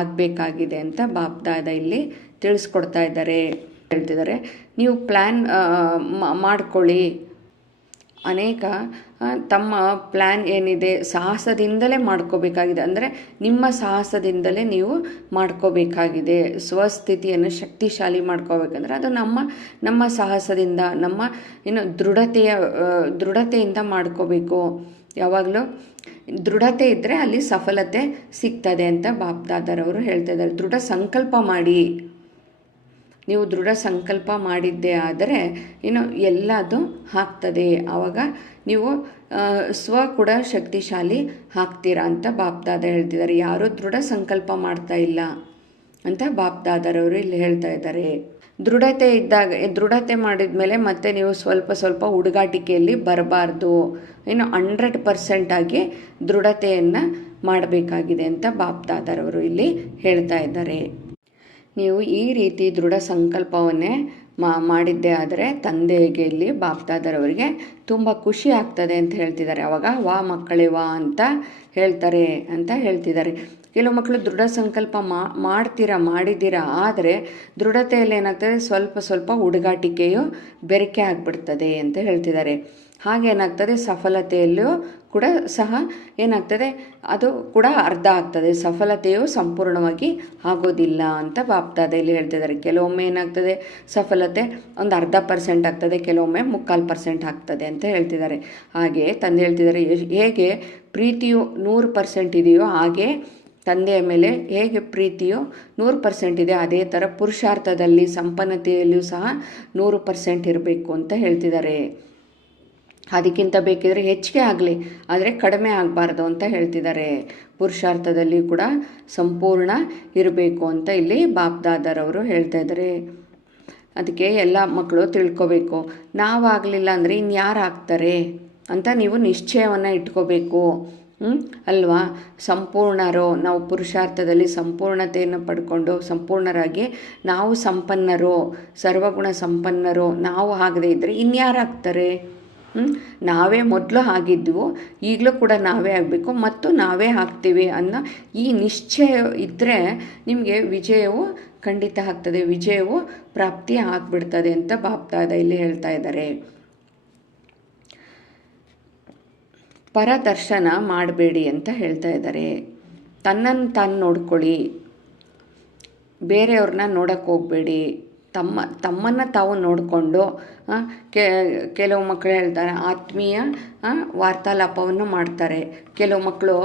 ಆಗಬೇಕಾಗಿದೆ ಅಂತ ಬಾಪ್ದಾದ ಇಲ್ಲಿ ತಿಳಿಸ್ಕೊಡ್ತಾ ಇದ್ದಾರೆ, ಹೇಳ್ತಿದ್ದಾರೆ. ನೀವು ಪ್ಲ್ಯಾನ್ ಮಾಡ್ಕೊಳ್ಳಿ. ಅನೇಕ ತಮ್ಮ ಪ್ಲ್ಯಾನ್ ಏನಿದೆ ಸಾಹಸದಿಂದಲೇ ಮಾಡ್ಕೋಬೇಕಾಗಿದೆ, ಅಂದರೆ ನಿಮ್ಮ ಸಾಹಸದಿಂದಲೇ ನೀವು ಮಾಡ್ಕೋಬೇಕಾಗಿದೆ. ಸ್ವಸ್ಥಿತಿಯನ್ನು ಶಕ್ತಿಶಾಲಿ ಮಾಡ್ಕೋಬೇಕಂದ್ರೆ ಅದು ನಮ್ಮ ಸಾಹಸದಿಂದ, ನಮ್ಮ ದೃಢತೆಯಿಂದ ಮಾಡ್ಕೋಬೇಕು. ಯಾವಾಗಲೂ ದೃಢತೆ ಇದ್ದರೆ ಅಲ್ಲಿ ಸಫಲತೆ ಸಿಗ್ತದೆ ಅಂತ ಬಾಪ್ದಾದರವರು ಹೇಳ್ತಾ ಇದ್ದಾರೆ. ದೃಢ ಸಂಕಲ್ಪ ಮಾಡಿ. ನೀವು ದೃಢ ಸಂಕಲ್ಪ ಮಾಡಿದ್ದೇ ಆದರೆ ಎಲ್ಲದು ಆಗ್ತದೆ. ಆವಾಗ ನೀವು ಕೂಡ ಶಕ್ತಿಶಾಲಿ ಆಗ್ತೀರಾ ಅಂತ ಬಾಪ್ದಾದ ಹೇಳ್ತಿದ್ದಾರೆ. ಯಾರೂ ದೃಢ ಸಂಕಲ್ಪ ಮಾಡ್ತಾ ಇಲ್ಲ ಅಂತ ಬಾಪ್ದಾದರವರು ಇಲ್ಲಿ ಹೇಳ್ತಾ ಇದ್ದಾರೆ. ದೃಢತೆ ಮಾಡಿದ ಮೇಲೆ ಮತ್ತೆ ನೀವು ಸ್ವಲ್ಪ ಹುಡುಗಾಟಿಕೆಯಲ್ಲಿ ಬರಬಾರ್ದು. 100% ಆಗಿ ದೃಢತೆಯನ್ನು ಮಾಡಬೇಕಾಗಿದೆ ಅಂತ ಬಾಪ್ದಾದರವರು ಇಲ್ಲಿ ಹೇಳ್ತಾ ಇದ್ದಾರೆ. ನೀವು ಈ ರೀತಿ ದೃಢ ಸಂಕಲ್ಪವನ್ನೇ ಮಾಡಿದ್ದೇ ಆದರೆ ತಂದೆಗೆ ಇಲ್ಲಿ ಬಾಪ್ದಾದರವರಿಗೆ ತುಂಬ ಖುಷಿ ಆಗ್ತದೆ ಅಂತ ಹೇಳ್ತಿದ್ದಾರೆ. ಅವಾಗ ವಾ ಮಕ್ಕಳೇ ವಾ ಅಂತ ಹೇಳ್ತಿದ್ದಾರೆ. ಕೆಲವು ಮಕ್ಕಳು ದೃಢ ಸಂಕಲ್ಪ ಮಾಡಿದ್ದೀರಾ, ಆದರೆ ದೃಢತೆಯಲ್ಲಿ ಏನಾಗ್ತದೆ, ಸ್ವಲ್ಪ ಹುಡುಗಾಟಿಕೆಯು ಬೆರಕೆ ಆಗಿಬಿಡ್ತದೆ ಅಂತ ಹೇಳ್ತಿದ್ದಾರೆ. ಹಾಗೇನಾಗ್ತದೆ, ಸಫಲತೆಯಲ್ಲೂ ಕೂಡ ಸಹ ಏನಾಗ್ತದೆ, ಅದು ಕೂಡ ಅರ್ಧ ಆಗ್ತದೆ. ಸಫಲತೆಯು ಸಂಪೂರ್ಣವಾಗಿ ಆಗೋದಿಲ್ಲ ಅಂತ ಬಾಪ್ದಾದಲ್ಲಿ ಹೇಳ್ತಿದ್ದಾರೆ. ಕೆಲವೊಮ್ಮೆ ಏನಾಗ್ತದೆ, ಸಫಲತೆ ಒಂದು 0.5% ಆಗ್ತದೆ, ಕೆಲವೊಮ್ಮೆ 3/4% ಆಗ್ತದೆ ಅಂತ ಹೇಳ್ತಿದ್ದಾರೆ. ಹಾಗೆ ತಂದೆ ಹೇಳ್ತಿದ್ದಾರೆ, ಹೇಗೆ ಪ್ರೀತಿಯು 100% ಇದೆಯೋ ಹಾಗೆ ತಂದೆಯ ಮೇಲೆ ಹೇಗೆ ಪ್ರೀತಿಯು 100% ಇದೆ, ಅದೇ ಥರ ಪುರುಷಾರ್ಥದಲ್ಲಿ ಸಂಪನ್ನತೆಯಲ್ಲಿಯೂ ಸಹ 100% ಇರಬೇಕು ಅಂತ ಹೇಳ್ತಿದ್ದಾರೆ. ಅದಕ್ಕಿಂತ ಬೇಕಿದ್ರೆ ಹೆಚ್ಚಿಗೆ ಆಗಲಿ, ಆದರೆ ಕಡಿಮೆ ಆಗಬಾರ್ದು ಅಂತ ಹೇಳ್ತಿದ್ದಾರೆ. ಪುರುಷಾರ್ಥದಲ್ಲಿ ಕೂಡ ಸಂಪೂರ್ಣ ಇರಬೇಕು ಅಂತ ಇಲ್ಲಿ ಬಾಪ್ದಾದರವರು ಹೇಳ್ತಾ ಇದ್ದಾರೆ. ಅದಕ್ಕೆ ಎಲ್ಲ ಮಕ್ಕಳು ತಿಳ್ಕೊಬೇಕು, ನಾವಾಗಲಿಲ್ಲ ಅಂದರೆ ಇನ್ಯಾರು ಆಗ್ತಾರೆ ಅಂತ ನೀವು ನಿಶ್ಚಯವನ್ನು ಇಟ್ಕೋಬೇಕು ಅಲ್ವಾ. ನಾವು ಪುರುಷಾರ್ಥದಲ್ಲಿ ಸಂಪೂರ್ಣತೆಯನ್ನು ಪಡ್ಕೊಂಡು ಸಂಪೂರ್ಣರಾಗಿ ನಾವು ಸಂಪನ್ನರು, ಸರ್ವಗುಣ ಸಂಪನ್ನರು ನಾವು ಆಗದೇ ಇದ್ದರೆ ಇನ್ಯಾರಾಗ್ತಾರೆ? ನಾವೇ ಮೊದಲು ಆಗಿದ್ವು, ಈಗಲೂ ಕೂಡ ನಾವೇ ಆಗಬೇಕು ಮತ್ತು ನಾವೇ ಆಗ್ತೀವಿ ಅನ್ನೋ ಈ ನಿಶ್ಚಯ ಇದ್ದರೆ ನಿಮಗೆ ವಿಜಯವು ಖಂಡಿತ ಆಗ್ತದೆ, ವಿಜಯವು ಪ್ರಾಪ್ತಿ ಆಗಿಬಿಡ್ತದೆ ಅಂತ ಬಾಪ್ದಾದ ಇಲ್ಲಿ ಹೇಳ್ತಾ ಇದ್ದಾರೆ. ಪರದರ್ಶನ ಮಾಡಬೇಡಿ ಅಂತ ಹೇಳ್ತಾ ಇದ್ದಾರೆ. ತನ್ನನ್ನು ತಾನು ನೋಡ್ಕೊಳ್ಳಿ, ಬೇರೆಯವ್ರನ್ನ ನೋಡೋಕ್ಕೆ ಹೋಗಬೇಡಿ. ತಮ್ಮನ್ನು ತಾವು ನೋಡಿಕೊಂಡು ಕೆಲವು ಮಕ್ಕಳು ಹೇಳ್ತಾರೆ ಆತ್ಮೀಯ ವಾರ್ತಾಲಾಪವನ್ನು ಮಾಡ್ತಾರೆ. ಕೆಲವು ಮಕ್ಕಳು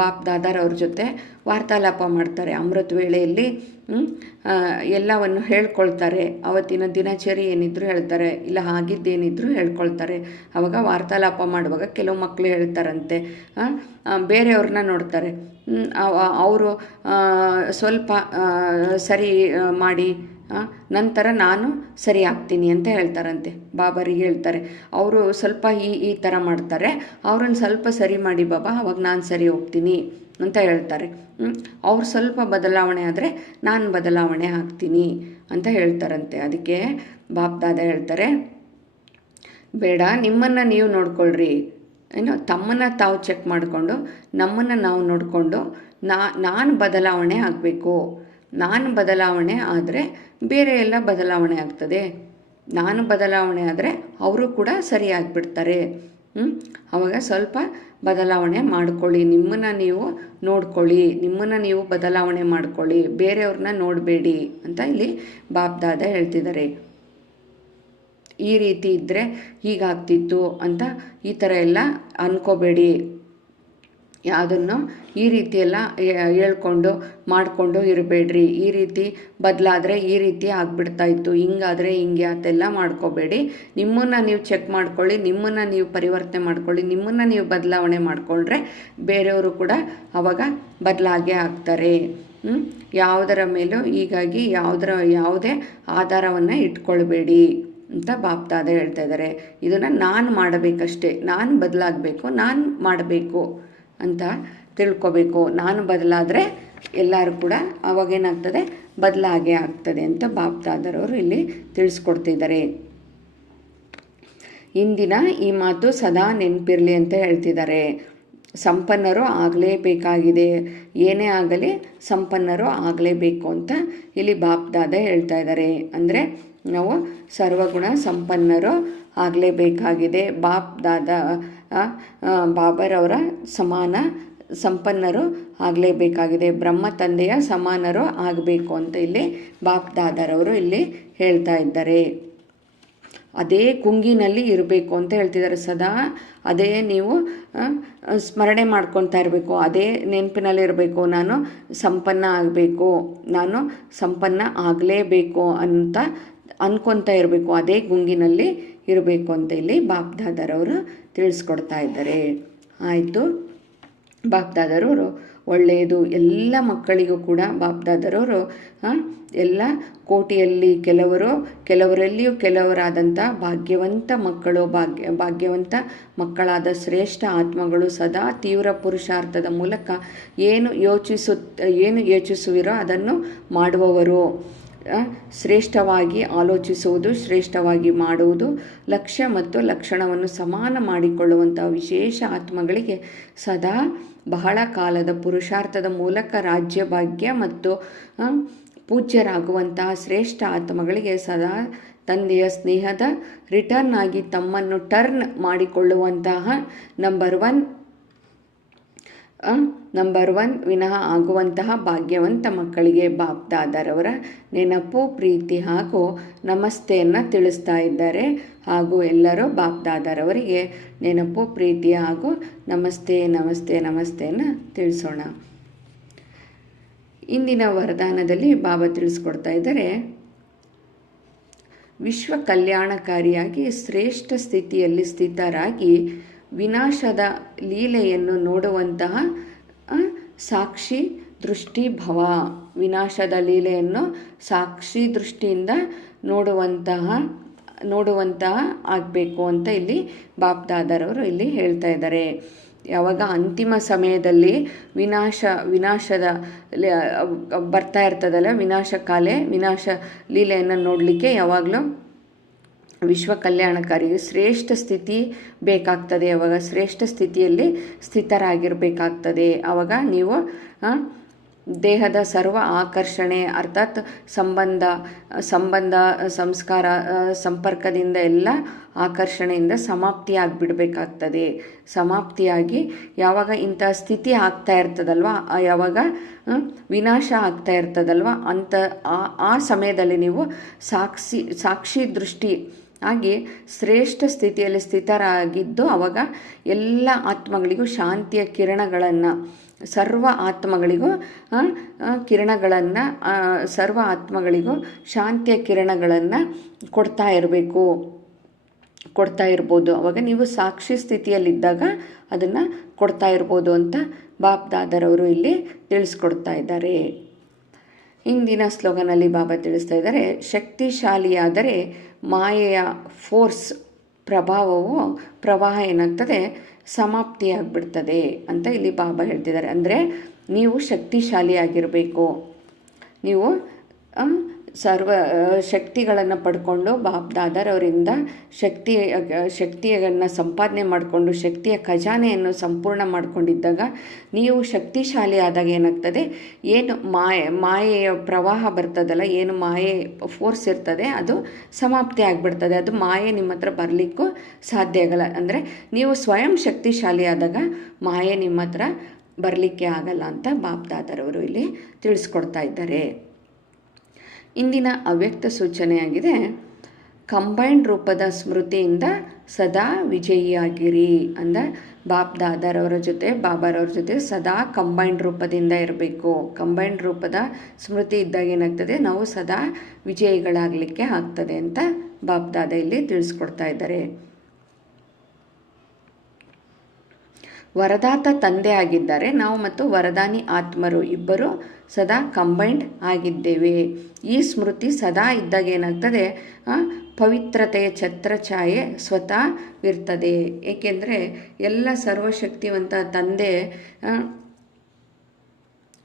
ಬಾಪ್ದಾದರವ್ರ ಜೊತೆ ವಾರ್ತಾಲಾಪ ಮಾಡ್ತಾರೆ. ಅಮೃತ ವೇಳೆಯಲ್ಲಿ ಎಲ್ಲವನ್ನು ಹೇಳ್ಕೊಳ್ತಾರೆ. ಅವತ್ತಿನ ದಿನಚರಿ ಏನಿದ್ರು ಹೇಳ್ತಾರೆ, ಇಲ್ಲ ಆಗಿದ್ದೇನಿದ್ರು ಹೇಳ್ಕೊಳ್ತಾರೆ. ಆವಾಗ ವಾರ್ತಾಲಾಪ ಮಾಡುವಾಗ ಕೆಲವು ಮಕ್ಕಳು ಹೇಳ್ತಾರಂತೆ, ಬೇರೆಯವ್ರನ್ನ ನೋಡ್ತಾರೆ, ಅವರು ಸ್ವಲ್ಪ ಸರಿ ಮಾಡಿ ನಂತರ ನಾನು ಸರಿ ಆಗ್ತೀನಿ ಅಂತ ಹೇಳ್ತಾರಂತೆ. ಬಾಬರಿಗೆ ಹೇಳ್ತಾರೆ, ಅವರು ಸ್ವಲ್ಪ ಈ ಥರ ಮಾಡ್ತಾರೆ, ಅವ್ರನ್ನ ಸ್ವಲ್ಪ ಸರಿ ಮಾಡಿ ಬಾಬಾ, ಅವಾಗ ನಾನು ಸರಿ ಹೋಗ್ತೀನಿ ಅಂತ ಹೇಳ್ತಾರೆ. ಅವ್ರು ಸ್ವಲ್ಪ ಬದಲಾವಣೆ ಆದರೆ ನಾನು ಬದಲಾವಣೆ ಆಗ್ತೀನಿ ಅಂತ ಹೇಳ್ತಾರಂತೆ. ಅದಕ್ಕೆ ಬಾಪ್ದಾದ ಹೇಳ್ತಾರೆ, ಬೇಡ, ನಿಮ್ಮನ್ನು ನೀವು ನೋಡ್ಕೊಳ್ರಿ, ತಮ್ಮನ್ನು ತಾವು ಚೆಕ್ ಮಾಡಿಕೊಂಡು ನಮ್ಮನ್ನು ನಾವು ನೋಡಿಕೊಂಡು ನಾನು ಬದಲಾವಣೆ ಆಗಬೇಕು. ನಾನು ಬದಲಾವಣೆ ಆದರೆ ಬೇರೆ ಎಲ್ಲ ಬದಲಾವಣೆ ಆಗ್ತದೆ. ನಾನು ಬದಲಾವಣೆ ಆದರೆ ಅವರು ಕೂಡ ಸರಿಯಾಗಿಬಿಡ್ತಾರೆ. ಆವಾಗ ಸ್ವಲ್ಪ ಬದಲಾವಣೆ ಮಾಡ್ಕೊಳ್ಳಿ, ನಿಮ್ಮನ್ನು ನೀವು ನೋಡ್ಕೊಳ್ಳಿ, ನಿಮ್ಮನ್ನು ನೀವು ಬದಲಾವಣೆ ಮಾಡ್ಕೊಳ್ಳಿ, ಬೇರೆಯವ್ರನ್ನ ನೋಡಬೇಡಿ ಅಂತ ಇಲ್ಲಿ ಬಾಪ್ದಾದ ಹೇಳ್ತಿದ್ದಾರೆ. ಈ ರೀತಿ ಇದ್ದರೆ ಹೀಗಾಗ್ತಿತ್ತು ಅಂತ ಈ ಥರ ಎಲ್ಲ ಅನ್ಕೋಬೇಡಿ. ಯಾವುದನ್ನು ಈ ರೀತಿ ಎಲ್ಲ ಹೇಳ್ಕೊಂಡು ಮಾಡಿಕೊಂಡು ಇರಬೇಡ್ರಿ. ಈ ರೀತಿ ಬದಲಾದರೆ ಈ ರೀತಿ ಆಗಿಬಿಡ್ತಾಯಿತ್ತು, ಹಿಂಗಾದರೆ ಹಿಂಗೆ ಅಂತೆಲ್ಲ ಮಾಡ್ಕೋಬೇಡಿ. ನಿಮ್ಮನ್ನು ನೀವು ಚೆಕ್ ಮಾಡ್ಕೊಳ್ಳಿ, ನಿಮ್ಮನ್ನು ನೀವು ಪರಿವರ್ತನೆ ಮಾಡ್ಕೊಳ್ಳಿ, ನಿಮ್ಮನ್ನು ನೀವು ಬದಲಾವಣೆ ಮಾಡಿಕೊಂಡ್ರೆ ಬೇರೆಯವರು ಕೂಡ ಆವಾಗ ಬದಲಾಗೇ ಆಗ್ತಾರೆ ಯಾವುದರ ಮೇಲೂ ಹೀಗಾಗಿ ಯಾವುದೇ ಆಧಾರವನ್ನು ಇಟ್ಕೊಳ್ಬೇಡಿ ಅಂತ ಬಾಪ್ದಾದ ಹೇಳ್ತಾ ಇದ್ದಾರೆ. ಇದನ್ನು ನಾನು ಮಾಡಬೇಕಷ್ಟೇ, ನಾನು ಬದಲಾಗಬೇಕು, ನಾನು ಮಾಡಬೇಕು ಅಂತ ತಿಳ್ಕೊಬೇಕು. ನಾನು ಬದಲಾದರೆ ಎಲ್ಲರೂ ಕೂಡ ಅವಾಗೇನಾಗ್ತದೆ, ಬದಲಾಗೇ ಆಗ್ತದೆ ಅಂತ ಬಾಪ್ದಾದರವರು ಇಲ್ಲಿ ತಿಳಿಸ್ಕೊಡ್ತಿದ್ದಾರೆ. ಇಂದಿನ ಈ ಮಾತು ಸದಾ ನೆನಪಿರಲಿ ಅಂತ ಹೇಳ್ತಿದ್ದಾರೆ. ಸಂಪನ್ನರು ಆಗಲೇಬೇಕಾಗಿದೆ, ಏನೇ ಆಗಲಿ ಸಂಪನ್ನರು ಆಗಲೇಬೇಕು ಅಂತ ಇಲ್ಲಿ ಬಾಪ್ದಾದ ಹೇಳ್ತಾ ಇದ್ದಾರೆ. ಅಂದರೆ ನಾವು ಸರ್ವಗುಣ ಸಂಪನ್ನರು ಆಗಲೇಬೇಕಾಗಿದೆ. ಬಾಬರವರ ಸಮಾನ ಸಂಪನ್ನರು ಆಗಲೇಬೇಕಾಗಿದೆ, ಬ್ರಹ್ಮ ತಂದೆಯ ಸಮಾನರು ಆಗಬೇಕು ಅಂತ ಇಲ್ಲಿ ಬಾಪ್ದಾದರವರು ಇಲ್ಲಿ ಹೇಳ್ತಾ ಇದ್ದಾರೆ. ಅದೇ ಗುಂಗಿನಲ್ಲಿ ಇರಬೇಕು ಅಂತ ಹೇಳ್ತಿದ್ದಾರೆ. ಸದಾ ಅದೇ ನೀವು ಸ್ಮರಣೆ ಮಾಡ್ಕೊತಾ ಇರಬೇಕು, ಅದೇ ನೆನಪಿನಲ್ಲಿರಬೇಕು. ನಾನು ಸಂಪನ್ನ ಆಗಬೇಕು, ನಾನು ಸಂಪನ್ನ ಆಗಲೇಬೇಕು ಅಂತ ಅಂದ್ಕೊತಾ ಇರಬೇಕು, ಅದೇ ಗುಂಗಿನಲ್ಲಿ ಇರಬೇಕು ಅಂತ ಇಲ್ಲಿ ಬಾಪ್ದಾದರವರು ತಿಳಿಸ್ಕೊಡ್ತಾ ಇದ್ದಾರೆ. ಆಯಿತು, ಬಾಪ್ದಾದರವರು ಒಳ್ಳೆಯದು ಎಲ್ಲ ಮಕ್ಕಳಿಗೂ ಕೂಡ ಬಾಪ್ದಾದರವರು ಎಲ್ಲ ಕೋಟಿಯಲ್ಲಿ ಕೆಲವರಲ್ಲಿಯೂ ಕೆಲವರಾದಂಥ ಭಾಗ್ಯವಂತ ಮಕ್ಕಳು, ಭಾಗ್ಯವಂತ ಮಕ್ಕಳಾದ ಶ್ರೇಷ್ಠ ಆತ್ಮಗಳು ಸದಾ ತೀವ್ರ ಪುರುಷಾರ್ಥದ ಮೂಲಕ ಏನು ಯೋಚಿಸುವಿರೋ ಅದನ್ನು ಮಾಡುವವರು. ಶ್ರೇಷ್ಠವಾಗಿ ಆಲೋಚಿಸುವುದು, ಶ್ರೇಷ್ಠವಾಗಿ ಮಾಡುವುದು, ಲಕ್ಷ್ಯ ಮತ್ತು ಲಕ್ಷಣವನ್ನು ಸಮಾನ ಮಾಡಿಕೊಳ್ಳುವಂಥ ವಿಶೇಷ ಆತ್ಮಗಳಿಗೆ ಸದಾ ಬಹಳ ಕಾಲದ ಪುರುಷಾರ್ಥದ ಮೂಲಕ ರಾಜ್ಯ ಭಾಗ್ಯ ಮತ್ತು ಪೂಜ್ಯರಾಗುವಂತಹ ಶ್ರೇಷ್ಠ ಆತ್ಮಗಳಿಗೆ ಸದಾ ತಂದೆಯ ಸ್ನೇಹದ ರಿಟರ್ನ್ ಆಗಿ ತಮ್ಮನ್ನು ಟರ್ನ್ ಮಾಡಿಕೊಳ್ಳುವಂತಹ ನಂಬರ್ ಒನ್ ವಿನಃ ಆಗುವಂತಹ ಭಾಗ್ಯವಂತ ಮಕ್ಕಳಿಗೆ ಬಾಪ್ದಾದರವರ ನೆನಪು, ಪ್ರೀತಿ ಹಾಗೂ ನಮಸ್ತೆಯನ್ನು ತಿಳಿಸ್ತಾ ಇದ್ದಾರೆ. ಹಾಗೂ ಎಲ್ಲರೂ ಬಾಪ್ದಾದರವರಿಗೆ ನೆನಪು, ಪ್ರೀತಿ ಹಾಗೂ ನಮಸ್ತೆಯನ್ನು ತಿಳಿಸೋಣ. ಇಂದಿನ ವರದಾನದಲ್ಲಿ ಬಾಬಾ ತಿಳಿಸ್ಕೊಡ್ತಾ ಇದ್ದಾರೆ, ವಿಶ್ವ ಕಲ್ಯಾಣಕಾರಿಯಾಗಿ ಶ್ರೇಷ್ಠ ಸ್ಥಿತಿಯಲ್ಲಿ ಸ್ಥಿತರಾಗಿ ವಿನಾಶದ ಲೀಲೆಯನ್ನು ನೋಡುವಂತಹ ಸಾಕ್ಷಿ ದೃಷ್ಟಿ ಭವ. ವಿನಾಶದ ಲೀಲೆಯನ್ನು ಸಾಕ್ಷಿ ದೃಷ್ಟಿಯಿಂದ ನೋಡುವಂತಹ ಆಗಬೇಕು ಅಂತ ಇಲ್ಲಿ ಬಾಪ್ದಾದರವರು ಇಲ್ಲಿ ಹೇಳ್ತಾ ಇದ್ದಾರೆ. ಯಾವಾಗ ಅಂತಿಮ ಸಮಯದಲ್ಲಿ ವಿನಾಶದ ಬರ್ತಾ ಇರ್ತದಲ್ಲ, ವಿನಾಶ ಲೀಲೆಯನ್ನು ನೋಡಲಿಕ್ಕೆ ಯಾವಾಗಲೂ ವಿಶ್ವ ಕಲ್ಯಾಣಕಾರಿ ಶ್ರೇಷ್ಠ ಸ್ಥಿತಿ ಬೇಕಾಗ್ತದೆ. ಆವಾಗ ಶ್ರೇಷ್ಠ ಸ್ಥಿತಿಯಲ್ಲಿ ಸ್ಥಿತರಾಗಿರಬೇಕಾಗ್ತದೆ. ಆವಾಗ ನೀವು ದೇಹದ ಸರ್ವ ಆಕರ್ಷಣೆ ಅರ್ಥಾತ್ ಸಂಬಂಧ ಸಂಸ್ಕಾರ ಸಂಪರ್ಕದಿಂದ ಎಲ್ಲ ಆಕರ್ಷಣೆಯಿಂದ ಸಮಾಪ್ತಿಯಾಗಿಬಿಡಬೇಕಾಗ್ತದೆ. ಸಮಾಪ್ತಿಯಾಗಿ ಯಾವಾಗ ಇಂಥ ಸ್ಥಿತಿ ಆಗ್ತಾ ಇರ್ತದಲ್ವ, ಯಾವಾಗ ವಿನಾಶ ಆಗ್ತಾ ಇರ್ತದಲ್ವ, ಅಂತ ಆ ಸಮಯದಲ್ಲಿ ನೀವು ಸಾಕ್ಷಿ ದೃಷ್ಟಿ ಆಗಿ ಶ್ರೇಷ್ಠ ಸ್ಥಿತಿಯಲ್ಲಿ ಸ್ಥಿತರಾಗಿದ್ದು ಆವಾಗ ಎಲ್ಲ ಆತ್ಮಗಳಿಗೂ ಶಾಂತಿಯ ಕಿರಣಗಳನ್ನು, ಸರ್ವ ಆತ್ಮಗಳಿಗೂ ಶಾಂತಿಯ ಕಿರಣಗಳನ್ನು ಕೊಡ್ತಾ ಇರ್ಬೋದು. ಅವಾಗ ನೀವು ಸಾಕ್ಷಿ ಸ್ಥಿತಿಯಲ್ಲಿದ್ದಾಗ ಅದನ್ನು ಕೊಡ್ತಾ ಇರ್ಬೋದು ಅಂತ ಬಾಪ್ದಾದರವರು ಇಲ್ಲಿ ತಿಳಿಸ್ಕೊಡ್ತಾ ಇದ್ದಾರೆ. ಇಂದಿನ ಸ್ಲೋಗನಲ್ಲಿ ಬಾಬಾ ತಿಳಿಸ್ತಾ ಇದ್ದಾರೆ, ಶಕ್ತಿಶಾಲಿಯಾದರೆ ಮಾಯೆಯ ಫೋರ್ಸ್ ಪ್ರವಾಹ ಏನಾಗ್ತದೆ, ಸಮಾಪ್ತಿಯಾಗ್ಬಿಡ್ತದೆ ಅಂತ ಇಲ್ಲಿ ಬಾಬಾ ಹೇಳ್ತಿದ್ದಾರೆ. ಅಂದರೆ ನೀವು ಶಕ್ತಿಶಾಲಿಯಾಗಿರಬೇಕು. ನೀವು ಸರ್ವ ಶಕ್ತಿಗಳನ್ನು ಪಡ್ಕೊಂಡು ಬಾಪ್ದಾದರವರಿಂದ ಶಕ್ತಿಯನ್ನು ಸಂಪಾದನೆ ಮಾಡಿಕೊಂಡು ಶಕ್ತಿಯ ಖಜಾನೆಯನ್ನು ಸಂಪೂರ್ಣ ಮಾಡಿಕೊಂಡಿದ್ದಾಗ ನೀವು ಶಕ್ತಿಶಾಲಿ ಆದಾಗ ಏನಾಗ್ತದೆ, ಏನು ಮಾಯೆಯ ಪ್ರವಾಹ ಬರ್ತದಲ್ಲ, ಏನು ಮಾಯೆ ಫೋರ್ಸ್ ಇರ್ತದೆ ಅದು ಸಮಾಪ್ತಿ ಆಗಿಬಿಡ್ತದೆ. ಅದು ಮಾಯೆ ನಿಮ್ಮ ಹತ್ರ ಬರಲಿಕ್ಕೂ ಸಾಧ್ಯ ಆಗಲ್ಲ. ಅಂದರೆ ನೀವು ಸ್ವಯಂ ಶಕ್ತಿಶಾಲಿ ಆದಾಗ ಮಾಯೆ ನಿಮ್ಮ ಹತ್ರ ಬರಲಿಕ್ಕೆ ಆಗಲ್ಲ ಅಂತ ಬಾಪ್ದಾದರವರು ಇಲ್ಲಿ ತಿಳಿಸ್ಕೊಡ್ತಾ ಇದ್ದಾರೆ. ಇಂದಿನ ಅವ್ಯಕ್ತ ಸೂಚನೆಯಾಗಿದೆ, ಕಂಬೈನ್ಡ್ ರೂಪದ ಸ್ಮೃತಿಯಿಂದ ಸದಾ ವಿಜಯಿಯಾಗಿರಿ. ಅಂದರೆ ಬಾಪ್ದಾದರವರ ಜೊತೆ ಬಾಬಾರವ್ರ ಜೊತೆ ಸದಾ ಕಂಬೈನ್ಡ್ ರೂಪದಿಂದ ಇರಬೇಕು. ಕಂಬೈನ್ಡ್ ರೂಪದ ಸ್ಮೃತಿ ಇದ್ದಾಗ ಏನಾಗ್ತದೆ, ನಾವು ಸದಾ ವಿಜಯಿಗಳಾಗಲಿಕ್ಕೆ ಆಗ್ತದೆ ಅಂತ ಬಾಪ್ದಾದ ಇಲ್ಲಿ ತಿಳಿಸ್ಕೊಡ್ತಾ ಇದ್ದಾರೆ. ವರದಾತ ತಂದೆ ಆಗಿದ್ದಾರೆ, ನಾವು ಮತ್ತು ವರದಾನಿ ಆತ್ಮರು ಇಬ್ಬರು ಸದಾ ಕಂಬೈಂಡ್ ಆಗಿದ್ದೇವೆ. ಈ ಸ್ಮೃತಿ ಸದಾ ಇದ್ದಾಗ ಏನಾಗ್ತದೆ, ಪವಿತ್ರತೆಯ ಛತ್ರಛಾಯೆ ಸ್ವತಃ ಇರ್ತದೆ. ಏಕೆಂದರೆ ಎಲ್ಲ ಸರ್ವಶಕ್ತಿವಂತ ತಂದೆ,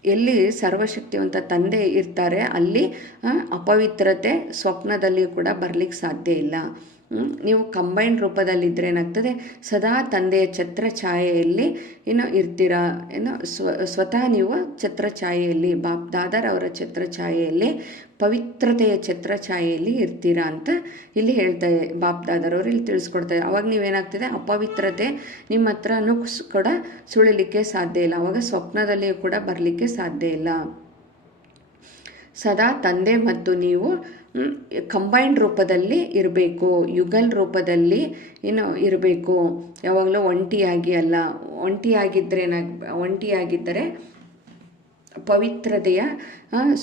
ಎಲ್ಲಿ ಸರ್ವಶಕ್ತಿವಂತ ತಂದೆ ಇರ್ತಾರೆ ಅಲ್ಲಿ ಅಪವಿತ್ರತೆ ಸ್ವಪ್ನದಲ್ಲಿಯೂ ಕೂಡ ಬರಲಿಕ್ಕೆ ಸಾಧ್ಯ ಇಲ್ಲ. ನೀವು ಕಂಬೈಂಡ್ ರೂಪದಲ್ಲಿದ್ದರೆ ಏನಾಗ್ತದೆ, ಸದಾ ತಂದೆಯ ಛತ್ರಛಾಯೆಯಲ್ಲಿ ಇರ್ತೀರಾ. ಸ್ವತಃ ನೀವು ಛತ್ರಛಾಯೆಯಲ್ಲಿ, ಬಾಪ್ ದಾದಾರವರ ಛತ್ರಛಾಯೆಯಲ್ಲಿ, ಪವಿತ್ರತೆಯ ಛತ್ರಛಾಯೆಯಲ್ಲಿ ಇರ್ತೀರಾ ಅಂತ ಇಲ್ಲಿ ಹೇಳ್ತಾರೆ. ಬಾಪ್ ದಾದಾರವರು ಇಲ್ಲಿ ತಿಳಿಸ್ಕೊಡ್ತಾರೆ. ಅವಾಗ ನೀವೇನಾಗ್ತದೆ, ಅಪವಿತ್ರತೆ ನಿಮ್ಮ ಹತ್ರನೂ ಕೂಡ ಸುಳಿಲಿಕ್ಕೆ ಸಾಧ್ಯ ಇಲ್ಲ. ಅವಾಗ ಸ್ವಪ್ನದಲ್ಲಿಯೂ ಕೂಡ ಬರಲಿಕ್ಕೆ ಸಾಧ್ಯ ಇಲ್ಲ. ಸದಾ ತಂದೆ ಮತ್ತು ನೀವು ಕಂಬೈಂಡ್ ರೂಪದಲ್ಲಿ ಇರಬೇಕು, ಯುಗಲ್ ರೂಪದಲ್ಲಿ ಇರಬೇಕು. ಯಾವಾಗಲೂ ಒಂಟಿಯಾಗಿ ಅಲ್ಲ. ಒಂಟಿಯಾಗಿದ್ದರೆ ಪವಿತ್ರತೆಯ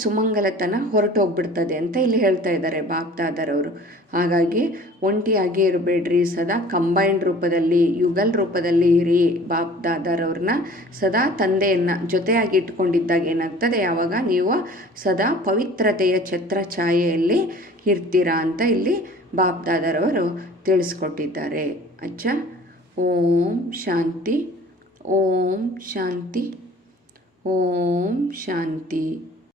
ಸುಮಂಗಲತನ ಹೊರಟೋಗ್ಬಿಡ್ತದೆ ಅಂತ ಇಲ್ಲಿ ಹೇಳ್ತಾ ಇದ್ದಾರೆ ಬಾಪ್ ದಾದಾರವರು. ಹಾಗಾಗಿ ಒಂಟಿಯಾಗಿ ಇರಬೇಡ್ರಿ, ಸದಾ ಕಂಬೈಂಡ್ ರೂಪದಲ್ಲಿ, ಯುಗಲ್ ರೂಪದಲ್ಲಿ ಇರಿ. ಬಾಪ್ ದಾದಾರವ್ರನ್ನ ಸದಾ ತಂದೆಯನ್ನು ಜೊತೆಯಾಗಿ ಇಟ್ಕೊಂಡಿದ್ದಾಗ ಏನಾಗ್ತದೆ, ಯಾವಾಗ ನೀವು ಸದಾ ಪವಿತ್ರತೆಯ ಛತ್ರಛಾಯೆಯಲ್ಲಿ ಇರ್ತೀರಾ ಅಂತ ಇಲ್ಲಿ ಬಾಪ್ ದಾದಾರವರು ತಿಳಿಸ್ಕೊಟ್ಟಿದ್ದಾರೆ. ಅಚ್ಚ. ಓಂ ಶಾಂತಿ, ಓಂ ಶಾಂತಿ, ಓಂ ಶಾಂತಿ.